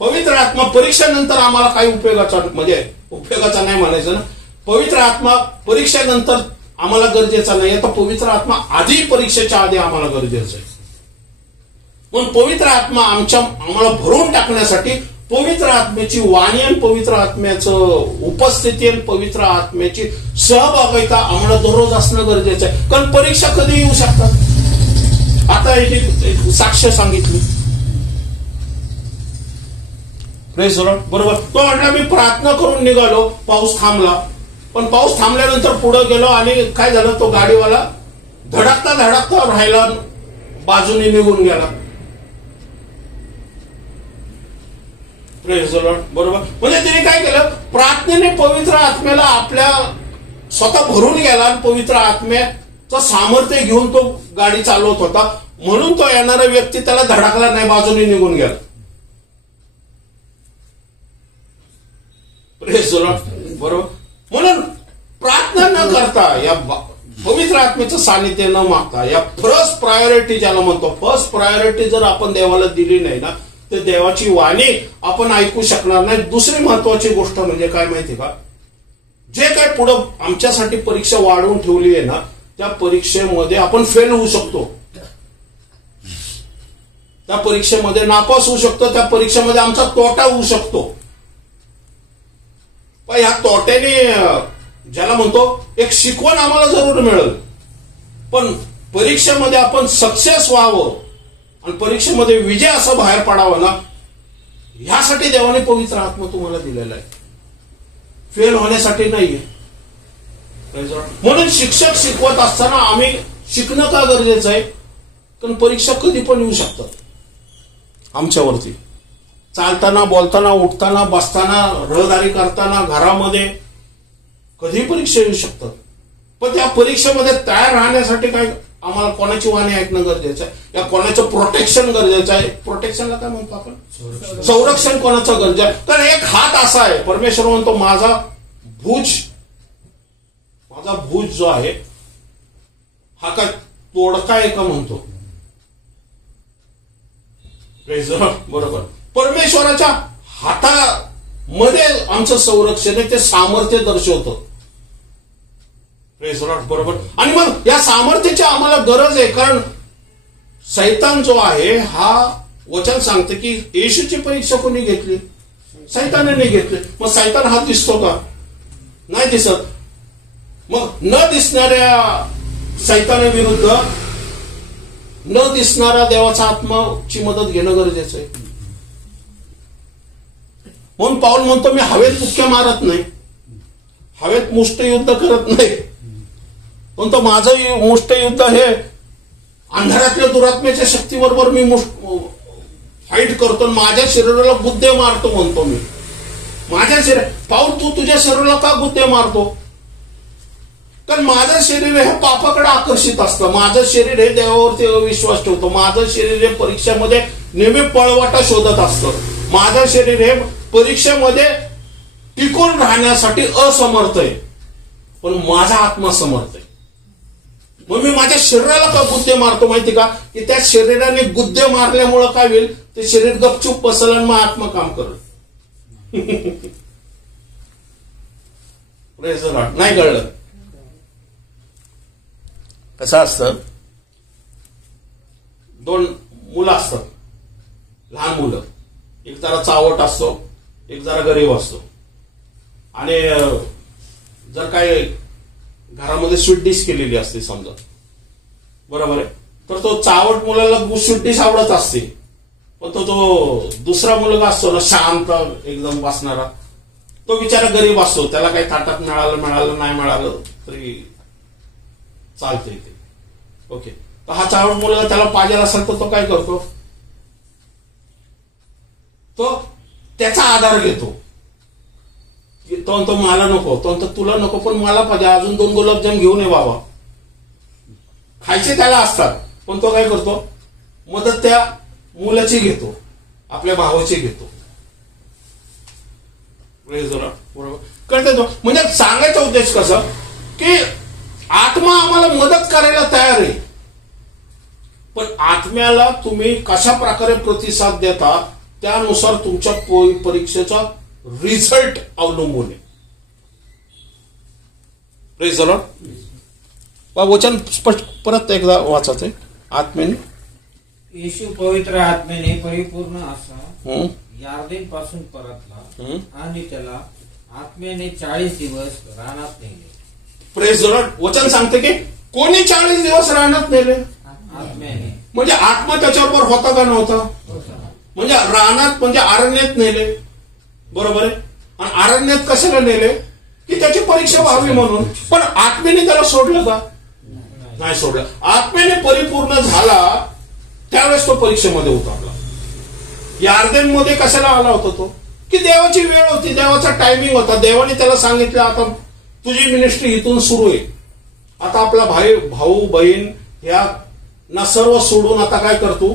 पवित्र आत्मा परीक्षेनंतर आम्हाला काही उपयोगाचा म्हणजे उपयोगाचा नाही म्हणायचं ना. पवित्र आत्मा परीक्षेनंतर आम्हाला गरजेचा नाही, तर पवित्र आत्मा आधी परीक्षेच्या आधी आम्हाला गरजेचं आहे. पण पवित्र आत्मा आम्हाला भरून टाकण्यासाठी पवित्र आत्म्याची वाणी आणि पवित्र आत्म्याचं उपस्थिती आणि पवित्र आत्म्याची सहभागिता आम्हाला दररोज असणं गरजेचं आहे. कारण परीक्षा कधी येऊ शकतात. आता एक साक्ष सांगितली, बरोबर. तो म्हटला मी प्रार्थना करून निघालो, पाऊस थांबला. पण पाऊस थांबल्यानंतर पुढे गेलो आणि काय झालं, तो गाडीवाला धडकता धडकता राहिला, बाजूने निघून गेला. बरोबर. म्हणजे तिने काय केलं, प्रार्थनेने पवित्र आत्म्याला आपल्या स्वतः भरून गेला आणि पवित्र आत्म्याचं सामर्थ्य घेऊन तो गाडी चालवत होता. म्हणून तो येणारा व्यक्ती त्याला धडकला नाही, बाजूने निघून गेला. बरोबर. म्हणून प्रार्थना न करता, या पवित्र आत्म्याचं सानिध्य न मागता, या फर्स्ट प्रायोरिटी ज्याला म्हणतो, फर्स्ट प्रायोरिटी जर आपण देवाला दिली नाही ना, तर देवाची वाणी आपण ऐकू शकणार नाही. दुसरी महत्वाची गोष्ट म्हणजे काय माहिती का, जे काय पुढं आमच्यासाठी परीक्षा वाढवून ठेवली आहे ना, त्या परीक्षेमध्ये आपण फेल होऊ शकतो, त्या परीक्षेमध्ये नापास होऊ शकतो, त्या परीक्षेमध्ये आमचा तोटा होऊ शकतो. पण ह्या तोट्याने ज्याला म्हणतो एक शिकवण आम्हाला जरूर मिळेल, पण परीक्षेमध्ये आपण सक्सेस व्हावं आणि परीक्षेमध्ये विजय असं बाहेर पडावा ना, ह्यासाठी देवाने पवित्र आत्मा तुम्हाला दिलेला आहे, फेल होण्यासाठी नाहीये. म्हणून शिक्षक शिकवत असताना आम्ही शिकणं का गरजेचं आहे, कारण परीक्षा कधी पण येऊ शकतात आमच्यावरती. चालताना, बोलताना, उठताना, बसताना, रहदारी करताना, घरामध्ये कधी परीक्षा येऊ शकतात. पण त्या परीक्षेमध्ये तयार राहण्यासाठी काय आम्हाला कोणाची वाणी ऐकणं गरजेचं आहे, या कोणाचं प्रोटेक्शन गरजेचं आहे. प्रोटेक्शनला काय म्हणतो आपण, संरक्षण कोणाचं गरजेचं आहे. कारण एक हात असा आहे, परमेश्वर म्हणतो माझा भुज जो आहे हा काय तोडका आहे का म्हणतो. बरोबर. परमेश्वराच्या हातामध्ये आमचं संरक्षण आहे, ते सामर्थ्य दर्शवतं. बरोबर. आणि मग या सामर्थ्याची आम्हाला गरज आहे, कारण सैतान जो आहे हा वचन सांगते की येशूची परीक्षा कोणी घेतली, सैतानाने घेतली. मग सैतान हा दिसतो का, नाही दिसत. मग न दिसणाऱ्या सैतानाविरुद्ध न दिसणारा देवाचा आत्माची मदत घेणं गरजेचं आहे. म्हणून पाऊल म्हणतो मी हवेत मुक्क्या मारत नाही, हवेत मुष्टयुद्ध करत नाही, पण तो माझं मुष्टयुद्ध हे अंधारातल्या दुरात्म्याच्या शक्तीबरोबर मी फाईट करतो, माझ्या शरीराला गुद्दे मारतो म्हणतो मी. माझ्या शरीर पाऊल तू तुझ्या शरीराला का गुद्दे मारतो, कारण माझं शरीर हे पापाकडे आकर्षित असतं, माझं शरीर हे देवावरती अविश्वास ठेवतो, माझं शरीर हे परीक्षेमध्ये नेहमी पळवाटा शोधत असतं, माझं शरीर हे परीक्षेमध्ये टिकून राहण्यासाठी असमर्थ आहे, पण माझा आत्मा समर्थ आहे. मग मी माझ्या शरीराला का गुद्दे मारतो माहिती का, की त्या शरीराने गुद्दे मारल्यामुळं काय होईल, ते शरीर गपचूप बसेल आणि मग आत्मा काम करेल. नाही कळलं कसं असतं, दोन मुलं असतात, लहान मुलं, एक जरा चावट असतो, एक जरा गरीब असतो. आणि जर काय घरामध्ये स्वीट डिश केलेली असते समजा, बरोबर आहे, तर तो चावट मुलाला स्वीट डिश आवडत असते, पण तो दुसरा मुलगा असतो ना शांत एकदम बसणारा, तो बिचारा गरीब असतो, त्याला काही ताटात मिळालं नाही मिळालं तरी चालतंय ते. ओके. तर हा चावट मुलगा त्याला पाहिजे असेल तर तो काय करतो, तो त्याचा आधार घेतो, तो म्हणतो मला नको, तो म्हणतो तुला नको पण मला पाहिजे, अजून 2 गुलाबजाम घेऊन ये बाबा. खायचे त्याला असतात, पण तो काय करतो, मदत त्या मुलाची घेतो, आपल्या भावाची घेतो. बरोबर कळतंय तो. म्हणजे सांगायचा उद्देश कसं की आत्मा आम्हाला मदत करायला तयार आहे, पण आत्म्याला तुम्ही कशा प्रकारे प्रतिसाद देता त्यानुसार तुमच्या परीक्षेचा रिझल्ट अवलंबून आहे. Praise the Lord. वचन स्पष्ट परत एकदा वाचायचंय. आत्म्याने येशू पवित्र आत्म्याने परिपूर्ण असा यार्देन पासून परतला आणि त्याला आत्म्याने 40 दिवस रानात नेले. Praise the Lord. वचन सांगते की कोणी 40 दिवस रानात नेले? आत्म्याने. म्हणजे आत्मा त्याच्याबरोबर होता का नव्हता? म्हणजे रानात म्हणजे अरण्यात नेले. बरोबर आहे. आणि अरण्यात कशाला नेले? की त्याची परीक्षा व्हावी म्हणून. पण आत्म्याने त्याला सोडलं का? नाही सोडलं. आत्म्याने परिपूर्ण झाला त्यावेळेस तो परीक्षेमध्ये उतरला. यार्देनमध्ये कशाला आला होता तो? की देवाची वेळ होती, देवाचा टायमिंग होता. देवाने त्याला सांगितलं आता तुझी मिनिस्ट्री इथून सुरू आहे. आता आपला भाऊ बहीण या ना सर्व सोडून आता काय करतो,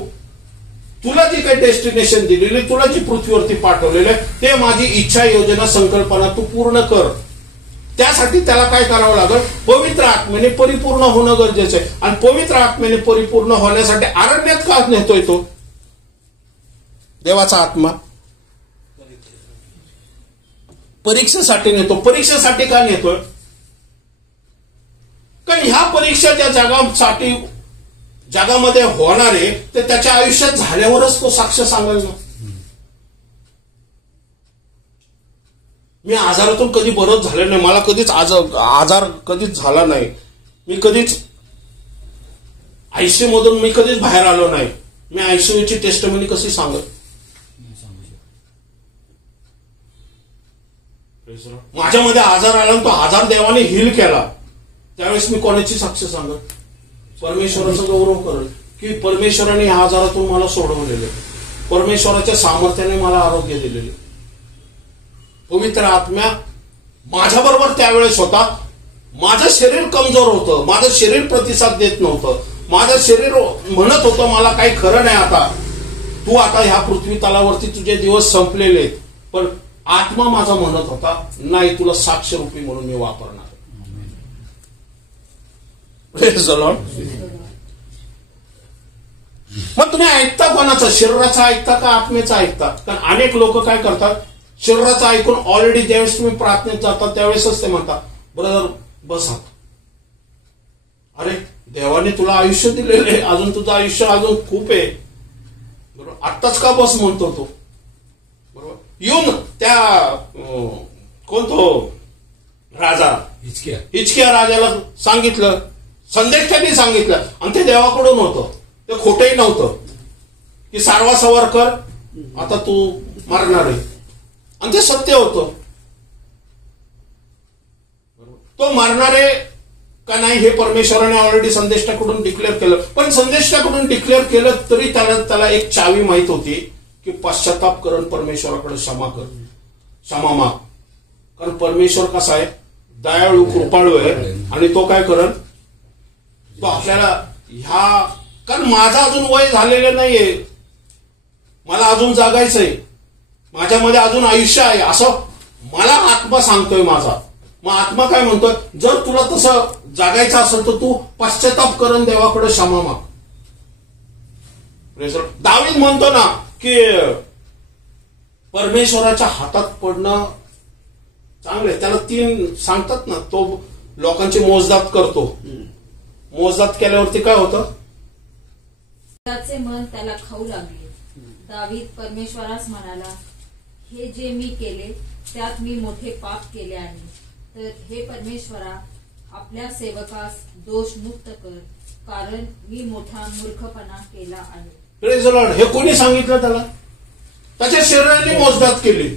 तुला जी काही डेस्टिनेशन दिलेली, तुला जी पृथ्वीवरती पाठवलेलं आहे ते माझी इच्छा योजना संकल्पना तू पूर्ण कर. त्यासाठी त्याला काय करावं लागेल? पवित्र आत्म्याने परिपूर्ण होणं गरजेचं आहे. आणि पवित्र आत्म्याने परिपूर्ण होण्यासाठी अरण्यात का नेतोय तो देवाचा आत्मा? परीक्षेसाठी नेतो. परीक्षेसाठी का नेतोय? कारण ह्या परीक्षा ज्या जगामध्ये होणार आहे ते त्याच्या आयुष्यात झाल्यावरच तो साक्ष सांगेल ना. मी आजारातून कधी बरंच झाले नाही, मला कधीच आजार कधीच झाला नाही, मी कधीच आयसीयू मधून मी कधीच बाहेर आलो नाही, मी आयसीयूची टेस्टमनी कशी सांगत? माझ्यामध्ये आजार आला तो आजार देवाने हील केला त्यावेळेस मी कोणाची साक्ष सांगत? परमेश्वराचा गौरव करेल की परमेश्वराने ह्या आजारातून मला सोडवलेले, परमेश्वराच्या सामर्थ्याने मला आरोग्य दिलेले. पवित्र आत्म्या माझ्याबरोबर त्यावेळेस होता. माझं शरीर कमजोर होतं, माझं शरीर प्रतिसाद देत नव्हतं, माझं शरीर म्हणत होतं मला काही खरं नाही, आता तू आता ह्या पृथ्वी तलावरती तुझे दिवस संपलेले. पण आत्मा माझा म्हणत होता नाही, तुला साक्ष रूपी म्हणून मी वापरणार. मग तुम्ही ऐकता कोणाचं? शरीराचं ऐकता का आत्म्याचं ऐकता? कारण अनेक लोक काय करतात, शरीराचं ऐकून ऑलरेडी ज्यावेळेस तुम्ही प्रार्थनेत जातात त्यावेळेसच ते म्हणतात ब्रदर बसा. अरे देवाने तुला आयुष्य दिलेलं आहे, अजून तुझं आयुष्य अजून खूप आहे, बरोबर, आत्ताच का बस म्हणतो तो? बरोबर. येऊन त्या कोणतो राजा हिचकिया राजाला सांगितलं, संदेश त्यांनी सांगितलं आणि ते देवाकडून होतं, ते खोटंही नव्हतं की सारवा सवार कर आता तू मारणार आहे, आणि ते सत्य होतं. तो मारणारे का नाही हे परमेश्वराने ऑलरेडी संदेष्टाकडून डिक्लेअर केलं. पण संदेष्टाकडून डिक्लेअर केलं तरी त्याला एक चावी माहित होती की पश्चाताप करून परमेश्वराकडे क्षमा माग. कारण परमेश्वर कसा आहे, दयाळू कृपाळू आहे, आणि तो काय करेल, तो आपल्याला ह्या, कारण माझं अजून वय झालेलं नाहीये, मला अजून जगायचंय, माझ्यामध्ये अजून आयुष्य आहे असं मला आत्मा सांगतोय माझा. मग आत्मा काय म्हणतोय, जर तुला तसं जगायचं असेल तर तू पश्चाताप करून देवाकडे क्षमा माग. दावीद म्हणतो ना की परमेश्वराच्या हातात पडणं चांगलं. त्याला 3 सांगतात ना, तो लोकांची मोजदात करतो. मोजदात केल्यावरती काय होतं, त्याचे मन त्याला खाऊ लागले. दावीद परमेश्वरास म्हणाला, हे जे मी केले त्यात मी मोठे पाप केले आहे, तर हे परमेश्वरा आपल्या सेवकास दोषमुक्त कर, कारण मी मोठा मूर्खपणा केला आहे. Praise the Lord. हे कोणी सांगितलं त्याला? त्याच्या शरीराने मोजदात केली,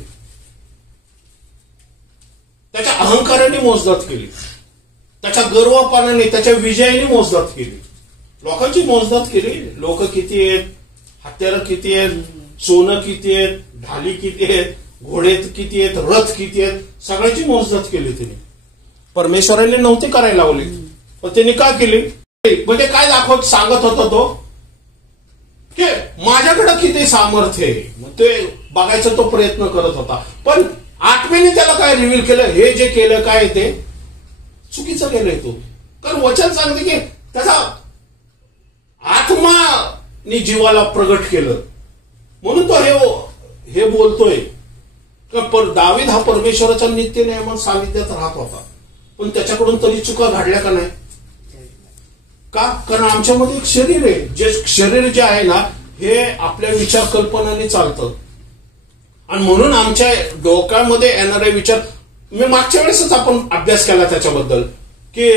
त्याच्या अहंकाराने मोजदात केली, त्याच्या गर्वपणाने त्याच्या विजयाने मोजदात केली, लोकांची मोजदात केली. लोक किती आहेत, हत्यारं किती आहेत, सोनं किती आहेत, ढाली किती आहेत, घोडे किती आहेत, रथ किती आहेत, सगळ्याची मोजदाद केली त्यांनी. परमेश्वराने नव्हते करायला लावले, पण त्यांनी का केली? म्हणजे काय सांगत होता तो, की माझ्याकडे किती सामर्थ्य आहे, मग ते बघायचा तो प्रयत्न करत होता. पण आत्म्याने त्याला काय रिव्हील केलं, हे जे केलं काय ते चुकीचं केलंय तो. कारण वचन सांगते की त्याचा आत्माने जीवाला प्रगट केलं, म्हणून तो हे बोलतोय. दावीद हा परमेश्वराच्या नित्य नियमन सानिध्यात राहत होता, पण त्याच्याकडून तरी चुका घडल्या का नाही? का? कारण आमच्यामध्ये एक शरीर आहे, जे शरीर जे आहे ना हे आपल्या विचार कल्पनाने चालतं, आणि म्हणून आमच्या डोक्यामध्ये येणारे विचार. मी मागच्या वेळेसच आपण अभ्यास केला त्याच्याबद्दल, की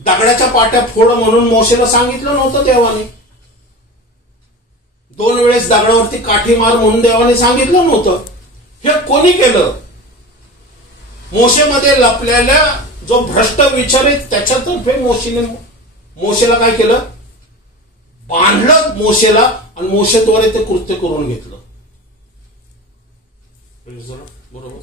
दगडाच्या पाट्या फोड म्हणून मोशेला सांगितलं नव्हतं देवाने. 2 वेळेस दगडावरती काठी मार म्हणून देवाने सांगितलं नव्हतं. हे कोणी केलं? मोशेमध्ये लपलेल्या जो भ्रष्ट विचार आहे त्याच्यातर्फे मोशेला काय केलं? बांधलं मोशेला, आणि मोशेद्वारे ते कृत्य करून घेतलं. बरोबर.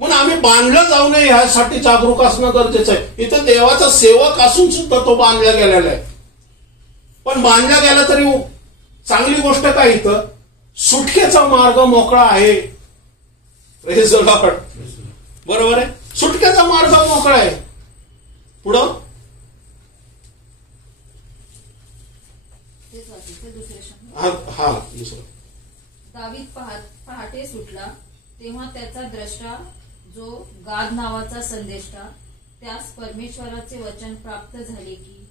म्हणून आम्ही बांधलं जाऊ नये ह्यासाठी जागरूक असणं गरजेचं आहे. इथं देवाचा सेवक असून सुद्धा तो बांधला गेलेला आहे. पण बांधला गेला तरी चांगली गोष्ट काय? इथं सुटकेचा मार्ग मोकळा आहे. Praise the Lord. बरोबर आहे, सुटकेचा मार्ग मोकळा आहे. पुढं दुसरं दावीद पहाटे सुटला, तेव्हा त्याचा द्रष्टा जो गाद नावाचा संदेष्टा, त्यास परमेश्वराचे वचन प्राप्त झाले की,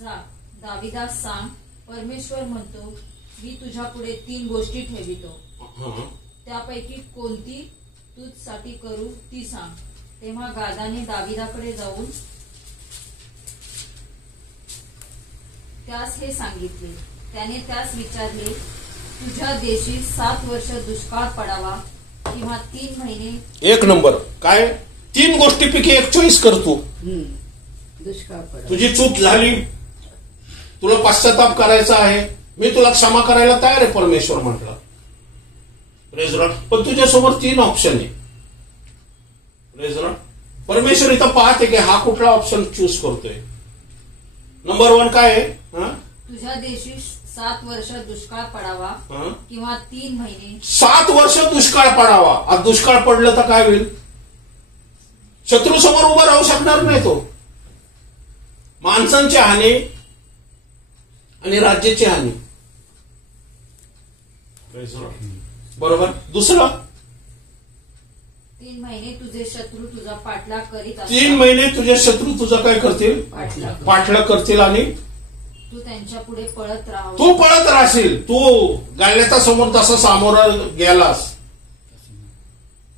जा दाविदास सांग, परमेश्वर म्हणतो, मी तुझ्या पुढे 3 गोष्टी ठेवितो, त्यापैकी कोणती तुझसाठी करू ती सांग. तेव्हा गादाने दाविदाकडे जाऊन त्यास हे सांगितले. त्याने त्यास विचारले, तुझ्या देशी 7 वर्ष दुष्काळ पडावा किंवा 3 महिने. एक नंबर काय? 3 गोष्टीपैकी एक चॉईस करतो. दुष्काळ पडावा. तुझी चूक झाली, तुला पश्चाताप करायचा आहे, मी तुला क्षमा करायला तयार आहे परमेश्वर म्हटलं. Praise Lord. पण तुझ्यासमोर 3 ऑप्शन आहे. Praise Lord. परमेश्वर इथं पाहते की हा कुठला ऑप्शन चूज करतोय. नंबर 1 काय आहे? तुझ्या देशी 7 वर्ष दुष्काळ पडावा किंवा 3 महिने. 7 वर्ष दुष्काळ पडावा. आज दुष्काळ पडलं तर काय होईल? शत्रू समोर उभा राहू शकणार नाही तो. माणसांची हानी आणि राज्याची हानी. बरोबर. दुसरं, 3 महिने तुझे शत्रू तुझा पाठलाग करीत 3 महिने तुझे शत्रू तुझा काय करतील? पाठलाग करतील, आणि तू त्यांच्या पुढे पळत राह. तू पळत राहशील. तू गाळण्याचा समोर जसा सामोरा गेलास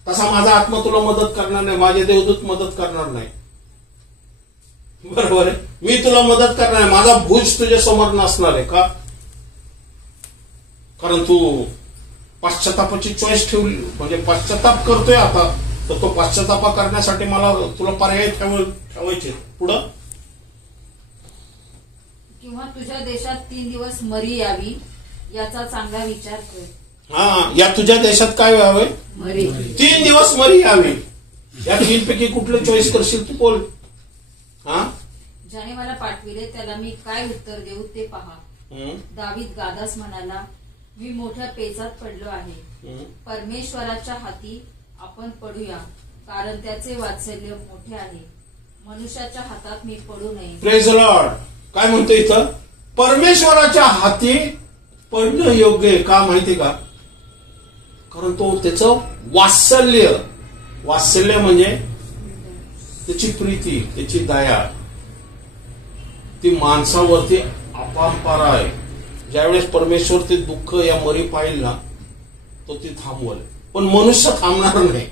तसा माझा आत्मा तुला मदत करणार नाही, माझे देवदूत मदत करणार नाही. बरोबर आहे. मी तुला मदत करणार आहे, माझा भुज तुझ्या समोर नसणार आहे. का? कारण तू पश्चातापाची चॉईस ठेवली, म्हणजे पश्चाताप करतोय आता, तर तो पश्चाताप करण्यासाठी मला तुला पर्याय ठेवायचे. पुढं, किंवा तुझ्या देशात 3 दिवस मरी यावी याचा चांगला विचार कर. या तुझ्या देशात काय व्हावे? 3 दिवस मरी यावी. या 3 पैकी कुठलं चॉईस करशील तू? बोल. ज्याने मला पाठविले त्याला मी काय उत्तर देऊ ते पहा. दावीद गादास म्हणाला, मी मोठ्या पेचात पडलो आहे. परमेश्वराच्या हाती आपण पडूया, कारण त्याचे वात्सल्य मोठे आहे. मनुष्याच्या हातात मी पडू नये. Praise the Lord. काय म्हणतो इथं? परमेश्वराच्या हाती पडणं योग्य आहे. का माहिती का? कारण तो त्याचं वात्सल्य म्हणजे त्याची प्रीती, त्याची दया, ती माणसावरती अपारंपार आहे. ज्यावेळेस परमेश्वर ते दुःख या मरी पाहिल ना, तो ती थांबवल. पण मनुष्य थांबणार नाही,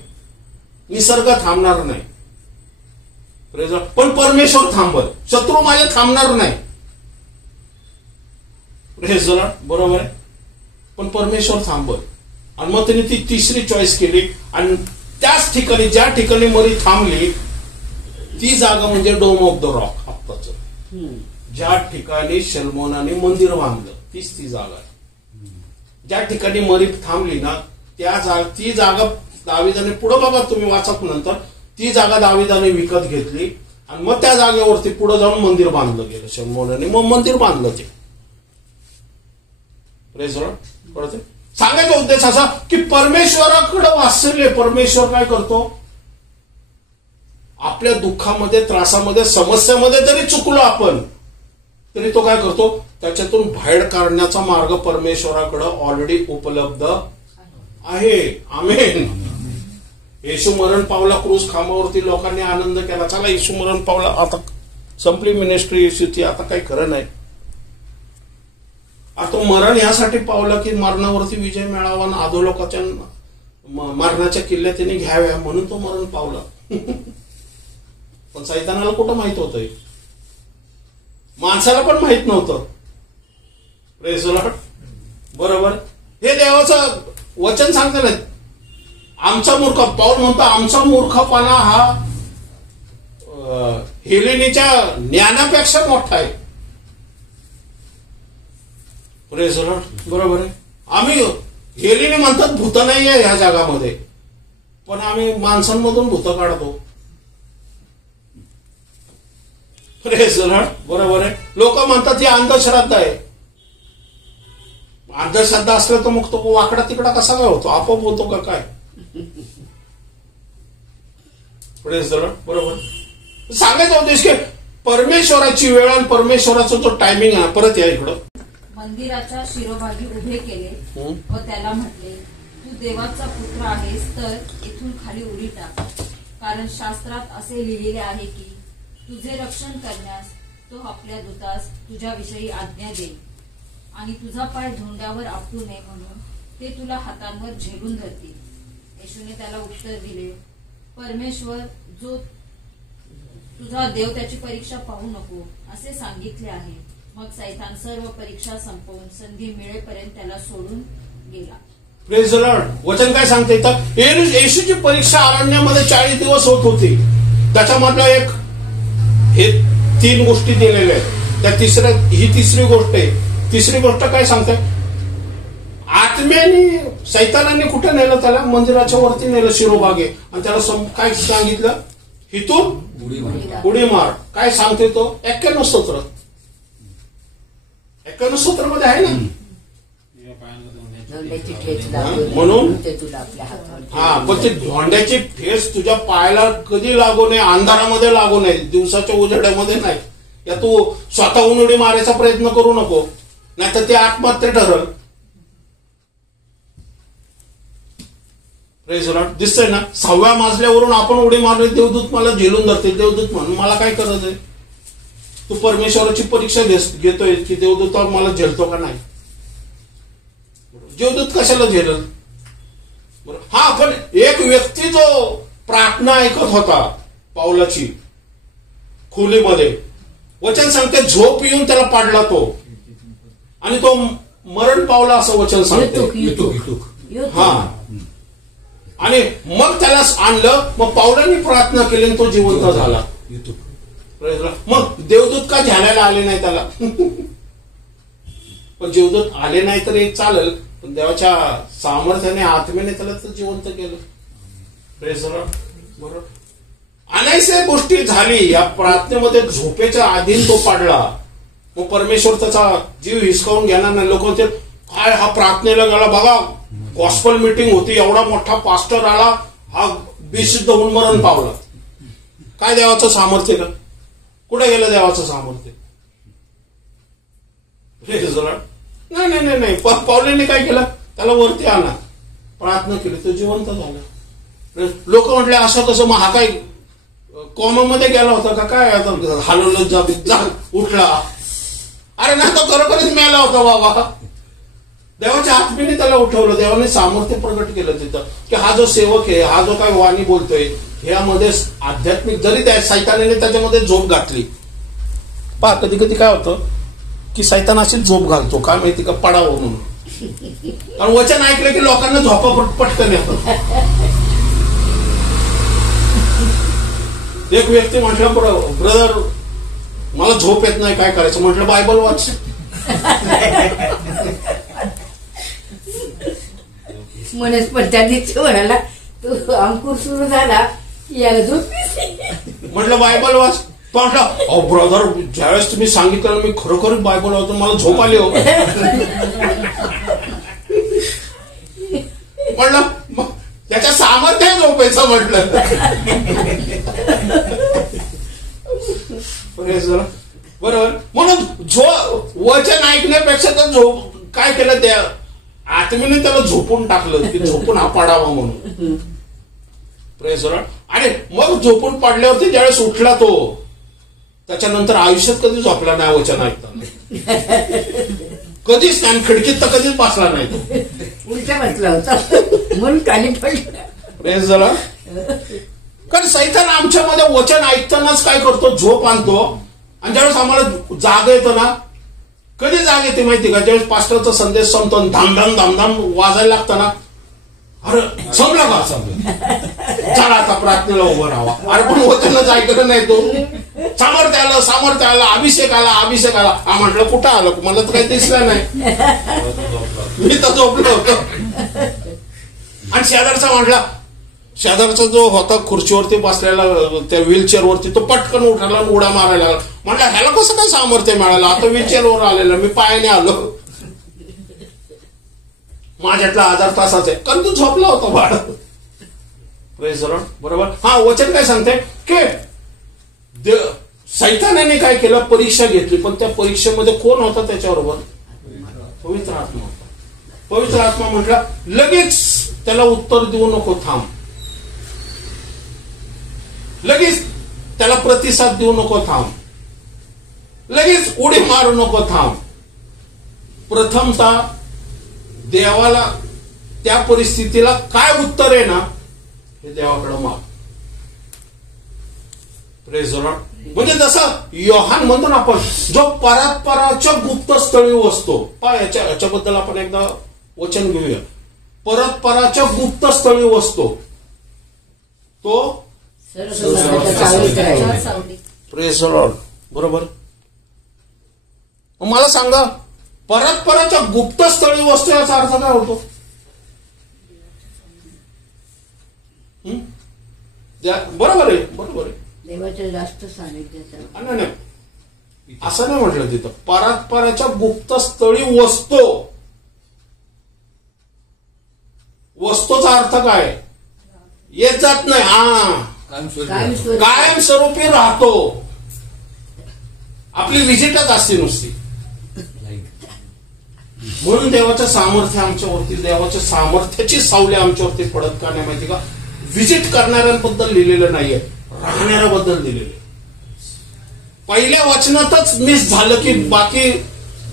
निसर्ग थांबणार नाही. पण परमेश्वर थांबल. शत्रू माझे थांबणार नाही. Praise the Lord. बरोबर आहे. पण परमेश्वर थांबल. आणि मग त्यांनी ती 3री चॉईस केली, आणि त्याच ठिकाणी ज्या ठिकाणी मरी थांबली ती जागा म्हणजे डोम ऑफ द रॉक. आत्ताच ज्या ठिकाणी सलमोनाने मंदिर बांधलं तीच ती जागा आहे. ज्या ठिकाणी मरी थांबली ना ती जागा दाविदाने पुढे बघा, तुम्ही वाचा नंतर, ती जागा दाविदाने विकत घेतली आणि मग त्या जागेवरती पुढे जाऊन मंदिर बांधलं गेलं शलोमोनाने. मग मंदिर बांधलं ते. कळते? सांगायचा उद्देश असा की परमेश्वराकडे वात्सल्य. परमेश्वर काय करतो, आपल्या दुःखामध्ये, त्रासामध्ये, समस्यामध्ये जरी चुकलो आपण, तरी तो काय करतो, त्याच्यातून बाहेर काढण्याचा मार्ग परमेश्वराकडे ऑलरेडी उपलब्ध आहे. आमेन. येशू मरण पावला क्रूस खांबावरती, लोकांनी आनंद केला, चला येशू मरण पावला, आता संपली मिनिस्ट्री येशूची, आता काही खरं नाही. आता मरण यासाठी पावलं की मरणावरती विजय मिळावा आणि अधोलोकाच्या मरणाच्या किल्ल्या त्यांनी घ्याव्या, म्हणून तो मरण पावला. पण सैतानाला कुठं माहित होतंय, माणसाला पण माहित नव्हतं. Praise the Lord. बरोबर. हे देवाचं वचन सांगते ना, आमचा मूर्ख, पाऊल म्हणतो आमचा मूर्खपणा हा हेलेनीच्या ज्ञानापेक्षा मोठा आहे. Praise the Lord. बरोबर आहे. आम्ही हेलेनी म्हणतात भूत नाही आहे ह्या जगामध्ये, पण आम्ही माणसांमधून भूत काढतो. Praise the Lord. बरोबर आहे. लोक म्हणतात ही अंधश्रद्धा आहे. अंधश्रद्धा असलं तर मग तो वाकडा तिकडा कसा काय होतो, आपोआप होतो का काय? Praise the Lord. बरोबर. सांगायचा उद्देश की परमेश्वराची वेळ आणि परमेश्वराचा जो टायमिंग आहे. परत या इकडं. मंदिराच्या शिरोभागी उभे केले व त्याला म्हटले, तू देवाचा पुत्र आहेस तर इथून खाली उडी टाक, कारण शास्त्रात असे लिहिलेले आहे की तुझे रक्षण करण्यास तो आपल्या दूतास तुझ्याविषयी आज्ञा देईल आणि तुझा पाय धोंड्यावर आपटू नये म्हणून ते तुला हातांवर झेलून धरतील. येशूने त्याला उत्तर दिले, परमेश्वर जो तुझा देव त्याची परीक्षा पाहू नको असे सांगितले आहे. मग सैतान सर्व परीक्षा संपवून संधी मिळेपर्यंत त्याला सोडून गेला. Praise the Lord. वचन काय सांगते तर येशूची परीक्षा अरण्यामध्ये 40 दिवस होत होती. त्याच्यामधलं एक हे 3 गोष्टी दिलेल्या आहेत. त्या ही तिसरी गोष्ट आहे. तिसरी गोष्ट काय सांगते, आत्म्याने सैतानाने कुठे नेलं त्याला, मंदिराच्या वरती नेलं शिरोभागे, आणि त्याला काय सांगितलं, इथून उडी मार. काय सांगते तो 91 स्तोत्र. 91 स्तोत्र मध्ये आहे ना, म्हणून पण ते धोंड्याची ठेस तुझ्या पायाला कधी लागू नये, अंधारामध्ये लागू नये, दिवसाच्या उजेड्यामध्ये नाही. या तू स्वतःहून उडी मारायचा प्रयत्न करू नको, नाहीतर ते आत्महत्या ठरल. Praise the Lord. दिसतंय ना, 6व्या मजल्यावरून आपण उडी मारली, देवदूत मला झेलून धरते. देवदूत म्हणून मला काय करायचंय, तू परमेश्वराची परीक्षा घेतोय की देवदूत मला झेलतो का नाही. देवदूत कशाला झेलल. हा, पण एक व्यक्ती जो प्रार्थना ऐकत होता पाऊलाची खोलीमध्ये, वचन सांगते झोप येऊन त्याला पाडला तो, आणि तो मरण पावला असं वचन सांगते. हा, आणि मग त्याला आणलं, मग पावलांनी प्रार्थना केली आणि तो जिवंत झाला. मग देवदूत का ध्यानाला आले नाही त्याला. पण देवदूत आले नाही तर एक चालेल, पण देवाच्या सामर्थ्याने आत्म्याने त्याला तर जिवंत केलं. Praise the Lord. बरोबर. अनेक गोष्टी झाली या प्रार्थनेमध्ये. झोपेच्या अधीन तो पाडला, मग परमेश्वर त्याचा जीव हिसकावून घेणार नाही. लोक म्हणते काय हा प्रार्थनेला गेला, बघा गॉस्पल मीटिंग होती, एवढा मोठा पास्टर आला, हा बेशुद्ध होऊन मरण पावला. काय देवाचं सामर्थ्य का, कुठे गेलं देवाचं सामर्थ्य. नाही नाही नाही नाही. पावलेने काय केलं, त्याला वरती आणा, प्रार्थना केली, तो जिवंत झाला. लोक म्हटले असं कसं, मग हा काय कोमामध्ये गेला होता का काय, हलवलं जा उठला. अरे नाही, तो खरोखरच मेला होता बाबा. देवाच्या आत्म्याने त्याला उठवलं, देवाने सामर्थ्य प्रगट केलं तिथं, की हा जो सेवक आहे, हा जो काय वाणी बोलतोय, ह्यामध्ये आध्यात्मिक, जरी त्या सैतानाने त्याच्यामध्ये झोप घातली. पहा कधी कधी काय होतं की सैतान अशी झोप घालतो, काय माहिती का, पडावं म्हणून. आणि वचन ऐकलं की लोकांना झोपा पटकन येतं. एक व्यक्ती म्हटलं, ब्रदर मला झोप येत नाही, काय करायचं. म्हटलं बायबल वाच. म्हणून पण त्या दिवशी म्हणाला, तू अंकुर सुरू झाला की याला झोप येते. म्हटलं बायबल वाच. तो म्हटलं अहो ब्रदर, ज्यावेळेस तुम्ही सांगितलं मी खरोखर बायबल वाचतो, मला झोप आली हो. म्हटलं मग त्याच्या सामर्थ्य आहे झोपेचं म्हटलं. बरोबर. म्हणून वचन ऐकण्यापेक्षा तर झोप काय केलं, त्या आत्मीने त्याला झोपून टाकलं की झोपून हा पाडावा म्हणून. Praise Lord. आणि मग झोपून पाडल्यावरती ज्यावेळेस उठला तो, त्याच्यानंतर आयुष्यात कधी झोपला नाही वचन ऐकताना. कधीच नाही, खिडकीत तर कधीच बसला नाही तो. उलटा बसला होता म्हणून खाली पडला. Praise Lord. कारण सैतान आमच्यामध्ये वचन ऐकतानाच काय करतो, झोप आणतो. आणि ज्यावेळेस आम्हाला जाग येतं ना, कधी जाग येते माहिती का, ज्यावेळेस पास्टरचा संदेश संपतो, धामधाम धामधाम वाजायला लागतं ना, अरे संपला का, चला आता प्रार्थनेला उभं राहावा. अरे पण वचनच ऐकलं नाही तो. सामर्थ्य आलं, सामर्थ्य आलं, अभिषेक आला, अभिषेक आला. हा म्हटलं कुठं आलं, मला तर काही दिसलं नाही, मी तर झोपलो होतो. आणि शेजारचा म्हटला, शेजारचा जो होता खुर्चीवरती बसलेला त्या व्हीलचेअरवरती, तो पटकन उठायला उड्या मारायला लागला. म्हटलं ह्याला कसं काय सामर्थ्य मिळालं, आता व्हीलचेअरवर आलेलं, मी पायाने आलो. माझ्यातला 1000 तासाच आहे, कारण तू झोपला होता बाळ. Praise the Lord. बरोबर. हा वचन काय सांगते की सैतानाने काय केलं, परीक्षा घेतली. पण त्या परीक्षेमध्ये कोण होता त्याच्याबरोबर, पवित्र आत्मा होता. पवित्र आत्मा म्हटलं लगेच त्याला उत्तर देऊ नको, थांब. लगेच त्याला प्रतिसाद देऊ नको, थांब. लगेच उडी मारू नको, थांब. प्रथमतः देवाला त्या परिस्थितीला काय उत्तर आहे ना, हे देवाकडे माग. Praise the Lord. म्हणजे जसं योहान म्हणतो ना आपण, जो परात्पराच्या गुप्तस्थळी वसतो. याच्याबद्दल आपण एकदा वचन घेऊया. परतपराच्या गुप्तस्थळी वसतो तो प्रेज द लॉर्ड. बरोबर. मला सांगा, परतपराच्या गुप्तस्थळी वसतो याचा अर्थ काय होतो? बरोबर आहे, बरोबर आहे. देवाच्या जास्त सानिध्याचा. नाही, असं नाही म्हटलं तिथं. परतपराच्या गुप्तस्थळी वसतो. वस्तूचा अर्थ काय? येत जात नाही. कायमस्वरूपी राहतो. आपली विजिटच असते नुसती. म्हणून देवाचं सामर्थ्य आमच्यावरती, देवाच्या सामर्थ्याची सावली आमच्यावरती पडत का नाही माहिती का? विजिट करणाऱ्यांबद्दल लिहिलेलं नाहीये, राहणाऱ्याबद्दल लिहिलेलं. पहिल्या वचनातच मिस झालं की बाकी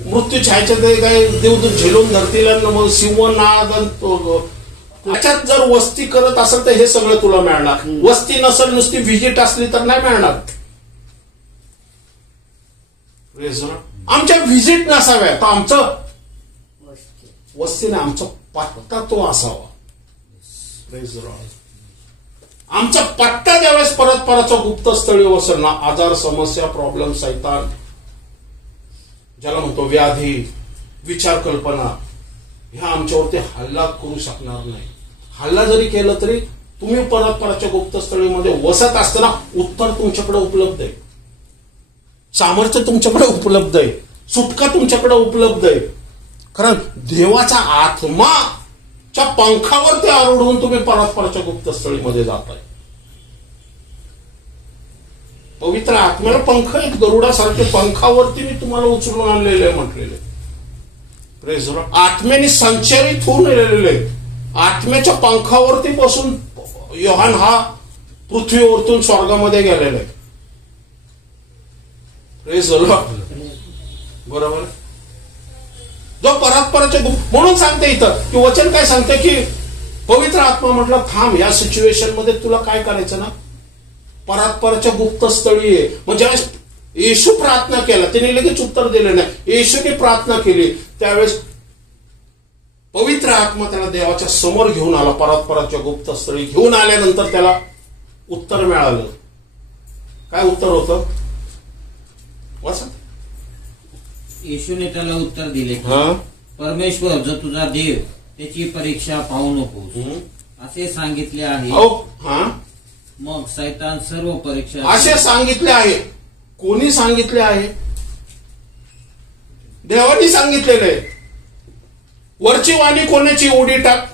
मृत्यू छायच्या काय देवदूत झेलून धरतील, मग सिंहनाद. त्याच्यात जर वस्ती करत असेल तर हे सगळं तुला मिळणार. वस्ती नसेल, नुसती व्हिजिट असली तर नाही मिळणार. आमच्या व्हिजिट नसाव्या तर आमचं वस्ती नाही, आमचा पत्ता तो असावा. आमचा पत्ता ज्यावेळेस परतपराच्या गुप्तस्थळी वसेल ना, आजार, समस्या, प्रॉब्लेम, सैतान ज्याला म्हणतो, व्याधी, विचार, कल्पना, ह्या आमच्यावरती हल्ला करू शकणार नाही. हल्ला जरी केलं तरी तुम्ही परतपराच्या गुप्तस्थळीमध्ये वसत असताना उत्तर तुमच्याकडे उपलब्ध आहे, सामर्थ्य तुमच्याकडे उपलब्ध आहे, सुटका तुमच्याकडे उपलब्ध आहे. कारण देवाचा आत्माच्या पंखावरती आरोढून तुम्ही परतपराच्या गुप्तस्थळीमध्ये जाताय. पवित्र आत्म्याला पंख आहेत, गरुडासारखे पंखावरती मी तुम्हाला उचलून आणलेले आहे म्हटलेले. Praise the Lord. आत्म्याने संचरित होऊन गेलेले, आत्म्याच्या पंखावरती बसून योहान हा पृथ्वीवरतून स्वर्गामध्ये गेलेला आहे. Praise the Lord. बरोबर. जो परतपराच्या म्हणून सांगते इथं की वचन काय सांगते की पवित्र आत्मा म्हटलं थांब, या सिच्युएशन मध्ये तुला काय करायचं ना, परतपराच्या गुप्तस्थळी आहे. म्हणजे येशू प्रार्थना केला, त्याने लगेच उत्तर दिले नाही. येशूने प्रार्थना केली त्यावेळेस पवित्र आत्मा त्याला देवाच्या समोर घेऊन आला, परतपराच्या गुप्तस्थळी घेऊन आल्यानंतर त्याला उत्तर मिळालं. काय उत्तर होतं वाचा. येशूने त्याला उत्तर दिले की परमेश्वर जो तुझा देव त्याची परीक्षा पाहू नकोस, असे सांगितले आहे. हा, मग सैतान सर्व परीक्षा असे सांगितले आहे. कोणी सांगितले आहे? देवानी सांगितलेलं आहे. वरची वाणी कोणाची? उडी टाक,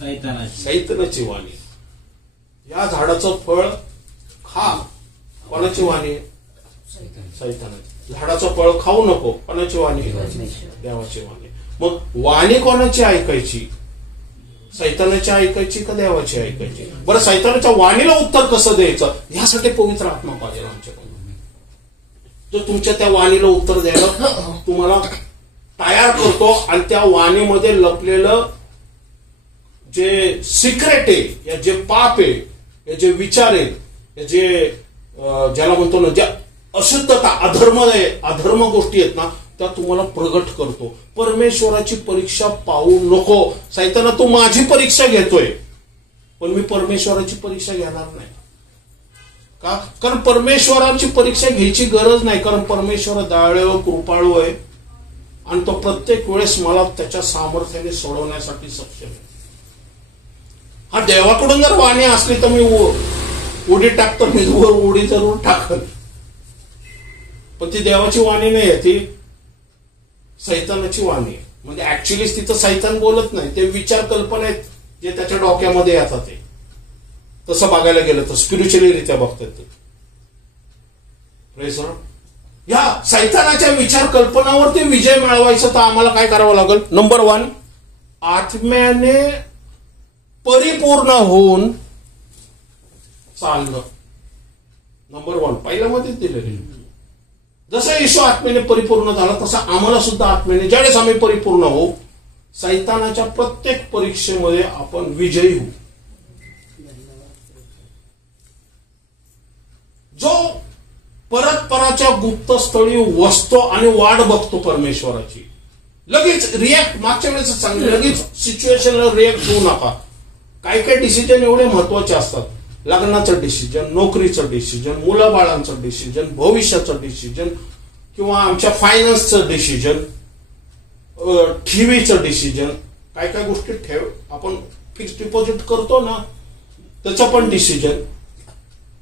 सैतानाची. सैतानाची वाणी. या झाडाचं फळ खा, कोणाची वाणी? सैतानाची. झाडाचं फळ खाऊ नको, कोणाची वाणी? देवाची वाणी. मग वाणी कोणाची ऐकायची? सैतानाची ऐकायची का देवाची ऐकायची? बरं, सैतानाच्या वाणीला उत्तर कसं द्यायचं यासाठी पवित्र आत्मा पाहिजे आमच्याकडून. जो तुमच्या त्या वाणीला उत्तर द्यायला तुम्हाला तयार करतो आणि त्या वाणीमध्ये लपलेलं जे सिक्रेट आहे, या जे पाप आहे, या जे विचार आहेत, या जे ज्याला म्हणतो ना, ज्या अशुद्धता, अधर्म आहे, अधर्म गोष्टी आहेत ना, त्या तुम्हाला प्रगट करतो. परमेश्वराची परीक्षा पाहू नको. सैताना, तू माझी परीक्षा घेतोय, पण मी परमेश्वराची परीक्षा घेणार नाही. का? कारण परमेश्वराची परीक्षा घ्यायची गरज नाही. कारण परमेश्वर दयाळू, कृपाळू आहे आणि तो प्रत्येक वेळेस मला त्याच्या सामर्थ्याने सोडवण्यासाठी सक्षम आहे. हा, देवाकडून जर वाणी असली तर मी उडी टाकतो, मी उडी जरूर टाकत, पण ती देवाची वाणी नाही आहे, ती सैतानाची वाणी आहे. म्हणजे ऍक्च्युली तिथं सैतान बोलत नाही, ते विचार कल्पना आहेत जे त्याच्या डोक्यामध्ये येतात. ते तसं बघायला गेलं तर स्पिरिच्युअली रित्या बघतात. या सैतानाच्या विचार कल्पनावरती विजय मिळवायचा तर आम्हाला काय करावं लागेल? नंबर 1, आत्म्याने परिपूर्ण होऊन चालणं. नंबर 1 पहिल्यामध्येच दिलेले. जसं येशू आत्म्याने परिपूर्ण झाला तसं आम्हाला सुद्धा आत्म्याने, ज्यावेळेस आम्ही परिपूर्ण होऊ, सैतानाच्या प्रत्येक परीक्षेमध्ये आपण विजयी होऊ. जो परस्पराच्या गुप्तस्थळी वसतो आणि वाट बघतो परमेश्वराची, लगेच रिॲक्ट, मागच्या वेळेस सांगितलं, लगेच सिच्युएशनला रिॲक्ट होऊ नका. काही काही डिसिजन एवढे महत्वाचे असतात. लग्नाचं डिसिजन, नोकरीचं डिसिजन, मुलाबाळांचं डिसिजन, भविष्याचं डिसिजन, किंवा आमच्या फायनान्सचं डिसिजन, ठेवीचं डिसिजन. काय काय गोष्टी आपण फिक्स डिपॉझिट करतो ना, त्याचं पण डिसिजन.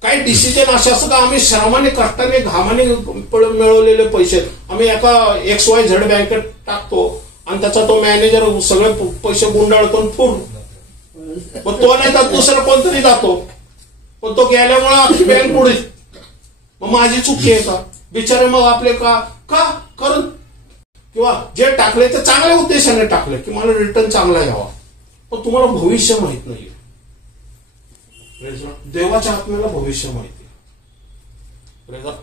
काही डिसिजन असे असतं का आम्ही श्रमाने, कष्टाने, घामाने मिळवलेले पैसे आम्ही एका XYZ बँकेत टाकतो आणि त्याचा तो मॅनेजर सगळे पैसे गुंडाळतो फुर, पण तो नाही तर दुसरा कोणतरी जातो, पण तो गेल्यामुळे आपली बँक बुडीत. मग माझी चुकी आहे का? बिचारे मग आपले का कारण किंवा जे टाकले ते चांगल्या उद्देशाने टाकले की मला रिटर्न चांगला घ्यावा, पण तुम्हाला भविष्य माहित नाही. देवाच्या आत्म्याला भविष्य माहिती.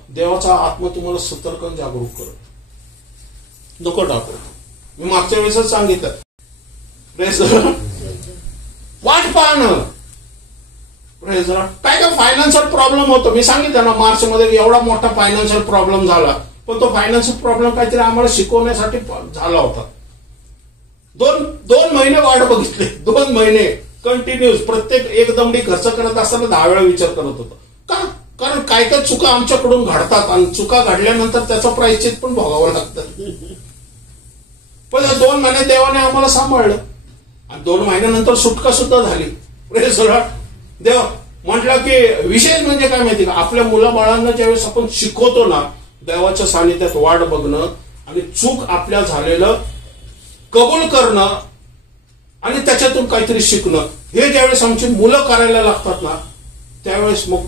देवाचा आत्मा तुम्हाला सतर्क जागरूक करत, नको टाकू. मी मागच्या वेळेसच सांगितलं, वाट पाहणं. काय काय फायनान्शियल प्रॉब्लेम होतो, मी सांगितलं ना, मार्च मध्ये एवढा मोठा फायनान्शियल प्रॉब्लेम झाला, पण तो फायनान्शियल प्रॉब्लेम काहीतरी आम्हाला शिकवण्यासाठी झाला होता. दोन महिने वाट बघितले, 2 महिने कंटिन्यूस. प्रत्येक एक दमडी खर्च करत असताना 10 वेळा विचार करत होतो. का? कारण काय काय चुका आमच्याकडून घडतात आणि चुका घडल्यानंतर त्याचं प्रायश्चित पण भोगावं लागतं. पण 2 महिने देवाने आम्हाला सांभाळलं आणि 2 महिन्यानंतर सुटका सुद्धा झाली. देव म्हटलं की विशेष म्हणजे काय माहिती का, आपल्या मुलाबाळांना ज्यावेळेस आपण शिकवतो ना, देवाच्या सानिध्यात वाट बघणं आणि चूक आपल्या झालेलं कबूल करणं आणि त्याच्यातून काहीतरी शिकणं, हे ज्यावेळेस आमची मुलं करायला लागतात ना, त्यावेळेस मग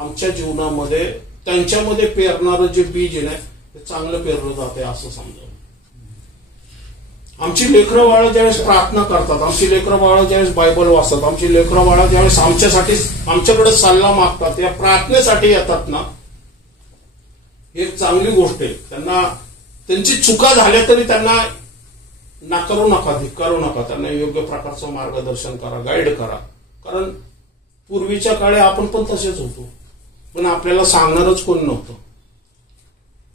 आमच्या जीवनामध्ये त्यांच्यामध्ये पेरणारं जे बीज आहे ना, ते चांगलं पेरलं जाते असं समजा. आमची लेकरं बाळं ज्यावेळेस प्रार्थना करतात, आमची लेकरं बाळं ज्यावेळेस बायबल वाचतात, आमची लेकरं बाळं ज्यावेळेस आमच्यासाठी आमच्याकडे सल्ला मागतात, या प्रार्थनेसाठी येतात ना, ही चांगली गोष्ट आहे. त्यांना त्यांची चुका झाल्या तरी त्यांना नाकारू नका, धिक्कारू नका. त्यांना योग्य प्रकारचं मार्गदर्शन करा, गाईड करा. कारण पूर्वीच्या काळी आपण पण तसेच होतो, पण आपल्याला सांगणारच कोण नव्हतं.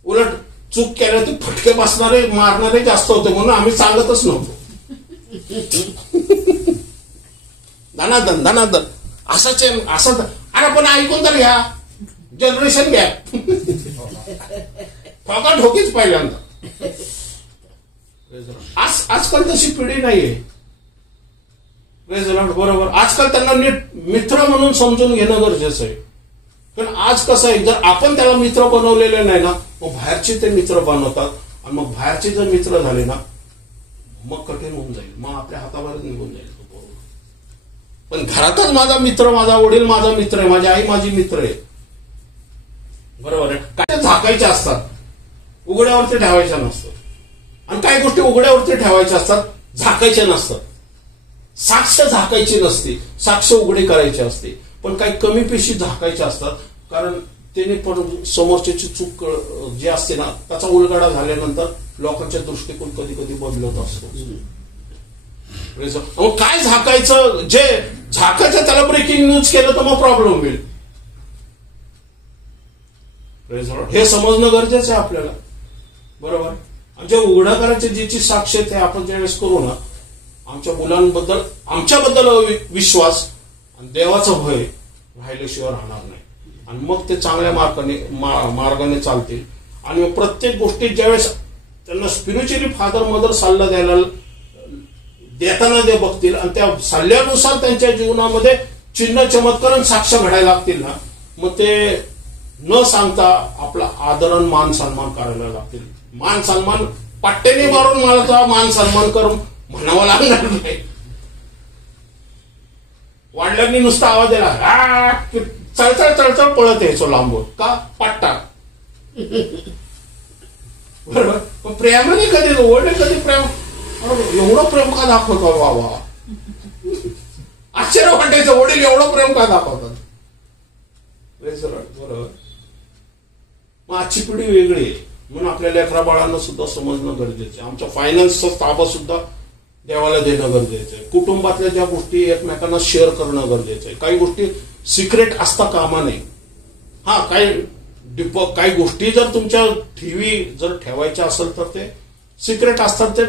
उलट चूक केल्या तर फटके बसणारे, मारणारे जास्त होते, म्हणून आम्ही सांगतच नव्हतो. धनाधन असंच आहे, असं. अरे पण ऐकून तर घ्या, जनरेशन गॅप. ठोका ठोकीच पहिल्यांदा. आजकाल तशी पिढी नाहीये. बरोबर. आजकाल त्यांना नीट मित्र म्हणून समजून घेणं गरजेचं आहे. कारण आज कसं आहे, जर आपण त्याला मित्र बनवलेले नाही ना, मग बाहेरचे ते मित्र बनवतात आणि मग बाहेरचे जर मित्र झाले ना, मग कठीण होऊन जाईल, मग आपल्या हाताबाहेर निघून जाईल तो पोरगा. पण घरातच माझा मित्र, माझा वडील माझा मित्र आहे, माझी आई माझी मित्र आहे, बरोबर आहे. काय झाकायच्या असतात, उघड्यावरती ठेवायच्या नसतात. आणि काही गोष्टी उघड्यावरती ठेवायच्या असतात, झाकायच्या नसतात. साक्ष झाकायची नसते, साक्ष उघडी करायची असते. पण काही कमी पेशी झाकायच्या असतात, कारण त्याने पण समोरच्याची चूक जी असते ना, त्याचा उलगडा झाल्यानंतर लोकांच्या दृष्टिकोन कधी कधी बदलत असतो. मग काय झाकायचं, जे झाकायचं त्याला ब्रेकिंग न्यूज केलं तर मग प्रॉब्लेम होईल. हे समजणं गरजेचं आहे आपल्याला, बरोबर. आणि जे उघडा करायचे ज्याची साक्ष आहे ते आपण ज्यावेळेस करू ना, आमच्या मुलांबद्दल आमच्याबद्दल विश्वास आणि देवाचं भय राहिल्याशिवाय राहणार नाही. आणि मग ते चांगल्या मार्गाने चालतील. आणि प्रत्येक गोष्टीत ज्यावेळेस त्यांना स्पिरिच्युअली फादर मदर सल्ला देताना ते बघतील आणि त्या सल्ल्यानुसार त्यांच्या जीवनामध्ये चिन्ह चमत्कार आणि साक्ष घडायला लागतील ना, मग ते न सांगता आपला आदर आणि मान सन्मान करायला लागतील. मान सन्मान पट्टेने मारून मला मान सन्मान करून म्हणावं लागणार नाही. वाढल्याने नुसता आवाज दिला, चळचळ चळचळ पळत यायचो लांबून, का पट्टा, बरोबर. पण प्रेमाने कधी ओढले, कधी प्रेम, एवढं प्रेम का दाखवतो बाबा, आश्चर्य वाटायचं, वडील एवढं प्रेम का दाखवतात, बरोबर. मग आजची पिढी वेगळी आहे, म्हणून आपल्या लेकरा बाळांना सुद्धा समजणं गरजेचं आहे. आमच्या फायनान्सचा ताबा सुद्धा देवाला देणं गरजेचं आहे. कुटुंबातल्या ज्या गोष्टी एकमेकांना शेअर करणं गरजेचं आहे. काही गोष्टी सिक्रेट असता कामा नये. हा, काही गोष्टी जर तुमच्या जर ठेवायच्या असेल तर ते सिक्रेट असतात, ते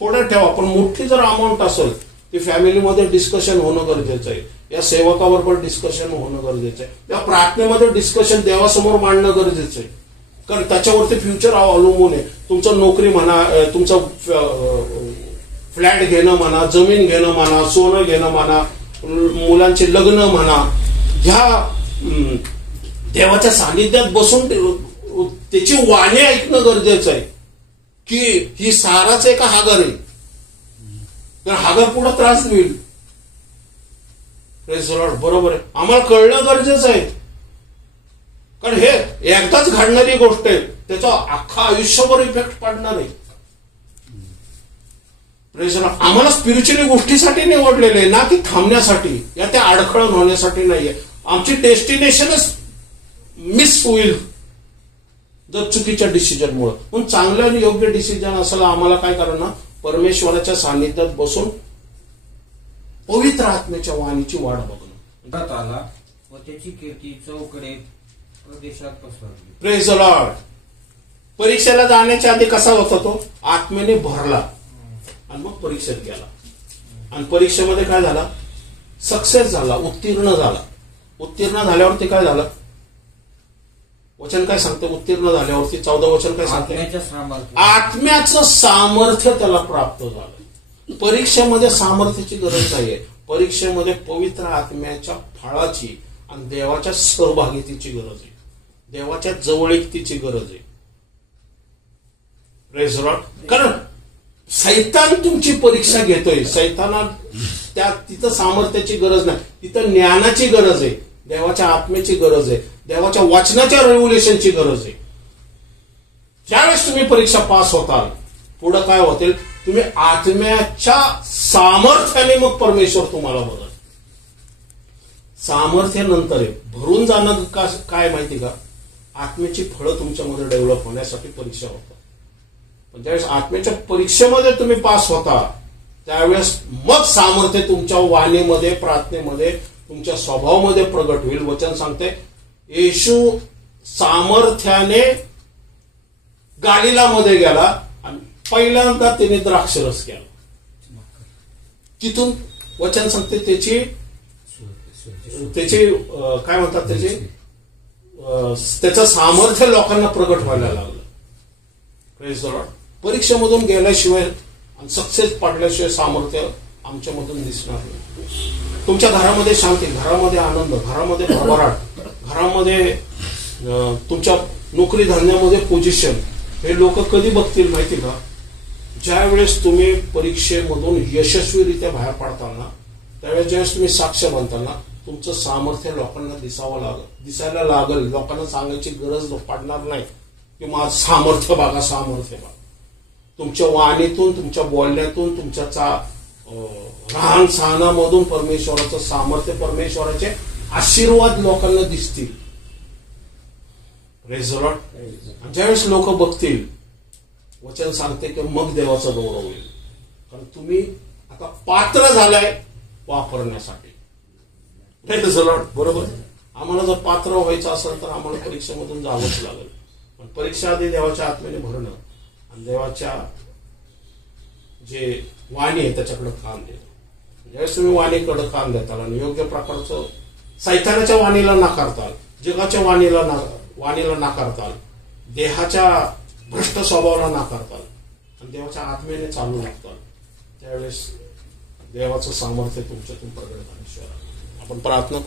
थोडं ठेवा. पण मोठी जर अमाऊंट असेल ती फॅमिलीमध्ये डिस्कशन होणं गरजेचं आहे. या सेवकाबरोबर डिस्कशन होणं गरजेचं आहे. या प्रार्थनेमध्ये डिस्कशन देवासमोर मांडणं गरजेचं आहे. कारण त्याच्यावरती फ्युचर अवलंबून आहे. तुमचं नोकरी म्हणा, तुमचं फ्लॅट घेणं म्हणा, जमीन घेणं म्हणा, सोनं घेणं म्हणा, मुलांचे लग्न म्हणा, ह्या देवाच्या सानिध्यात बसून त्याची वाणी ऐकणं गरजेचं आहे. की ही साराच आहे का हागर आहे, तर हागर पुढे त्रास होईल. बरोबर आहे, आम्हाला कळणं गरजेचं आहे. कारण हे एकदाच घडणारी गोष्ट आहे, त्याचा अख्खा आयुष्यभर इफेक्ट पडणार आहे. आम्हाला स्पिरिच्युअली गोष्टीसाठी निवडलेले, ना की थांबण्यासाठी या त्या अडखळण होण्यासाठी नाहीये. आमची डेस्टिनेशनच मिस होईल जर चुकीच्या डिसिजनमुळे. पण चांगलं आणि योग्य डिसिजन असायला आम्हाला काय करणं, परमेश्वराच्या सानिध्यात बसून पवित्र आत्म्याच्या वाणीची वाट बघणं. आला व त्याची कीर्ती चौकडे प्रदेशात पसरली. Praise the Lord. परीक्षेला जाण्याच्या आधी कसा होता तो, आत्म्याने भरला आणि मग परीक्षेत गेला. आणि परीक्षेमध्ये काय झाला, सक्सेस झाला, उत्तीर्ण झाला. उत्तीर्ण झाल्यावरती काय झालं, वचन काय सांगतं, उत्तीर्ण झाल्यावरती 14 वचन काय सांगतं, आत्म्याचं सामर्थ्य त्याला प्राप्त झालं. परीक्षेमध्ये सामर्थ्याची गरज नाहीये, परीक्षेमध्ये पवित्र आत्म्याच्या फळाची आणि देवाच्या सहभागितेची गरज आहे, देवाच्या जवळीकतेची गरज आहे. Praise the Lord. कारण सैतान तुमची परीक्षा घेतोय, सैताना तिथं सामर्थ्याची गरज नाही, तिथं ज्ञानाची गरज आहे, देवाच्या आत्म्याची गरज आहे, देवाच्या वचनाच्या रेव्होल्युशनची गरज आहे. ज्यावेळेस तुम्ही परीक्षा पास होताल, पुढं काय होतील, तुम्ही आत्म्याच्या सामर्थ्याने मग परमेश्वर तुम्हाला बदल. सामर्थ्य नंतर आहे, भरून जाणं काय माहिती का, आत्म्याची फळं तुमच्यामध्ये डेव्हलप होण्यासाठी परीक्षा होतात. पण ज्यावेळेस आत्म्याच्या परीक्षेमध्ये तुम्ही पास होता, त्यावेळेस मग सामर्थ्य तुमच्या वाणीमध्ये, प्रार्थनेमध्ये, तुमच्या स्वभावामध्ये प्रगट होईल. वचन सांगते, येशू सामर्थ्याने गालिलामध्ये गेला आणि पहिल्यांदा त्याने द्राक्षरस केला. तिथून वचन सांगते त्याची काय म्हणतात, त्याचं सामर्थ्य लोकांना प्रगट व्हायला लागलं. Praise the lord. परीक्षेमधून गेल्याशिवाय आणि सक्सेस पडल्याशिवाय सामर्थ्य आमच्यामधून दिसणार नाही. तुमच्या घरामध्ये शांती, घरामध्ये आनंद, घरामध्ये भरभराट, घरामध्ये तुमच्या नोकरी धंद्यामध्ये पोझिशन, हे लोक कधी बघतील माहिती का? ज्या वेळेस तुम्ही परीक्षेमधून यशस्वीरित्या बाहेर पडताना, त्यावेळेस ज्यावेळेस तुम्ही साक्ष बनताना तुमचं सामर्थ्य लोकांना दिसायला लागल. लोकांना सांगायची गरज पडणार नाही की माझं सामर्थ्य बघा, सामर्थ्य बघा. तुमच्या वाणीतून, तुमच्या बोलण्यातून, तुमच्या राहण सहानामधून परमेश्वराचं सामर्थ्य, परमेश्वराचे आशीर्वाद लोकांना दिसतील. Praise the Lord. ज्यावेळेस लोक बघतील, वचन सांगते की मग देवाचा गौरव होईल. कारण तुम्ही आता पात्र झालाय वापरण्यासाठी. Praise the Lord. बरोबर. आम्हाला जर पात्र व्हायचं असेल तर आम्हाला परीक्षेमधून जावंच लागेल. पण परीक्षा आधी देवाच्या आत्म्याने भरणं आणि देवाच्या जे वाणी आहे त्याच्याकडे कान देणं. ज्यावेळेस तुम्ही वाणीकडे कान देताल आणि योग्य प्रकारचं सैतानाच्या वाणीला नाकारताल, जगाच्या वाणीला नाकारताल, देहाच्या भ्रष्ट स्वभावाला नाकारताल आणि देवाच्या आत्म्याने चालू लागताल, त्यावेळेस देवाचं सामर्थ्य तुमच्यातून प्रगट होण्याशिवाय. आपण प्रार्थना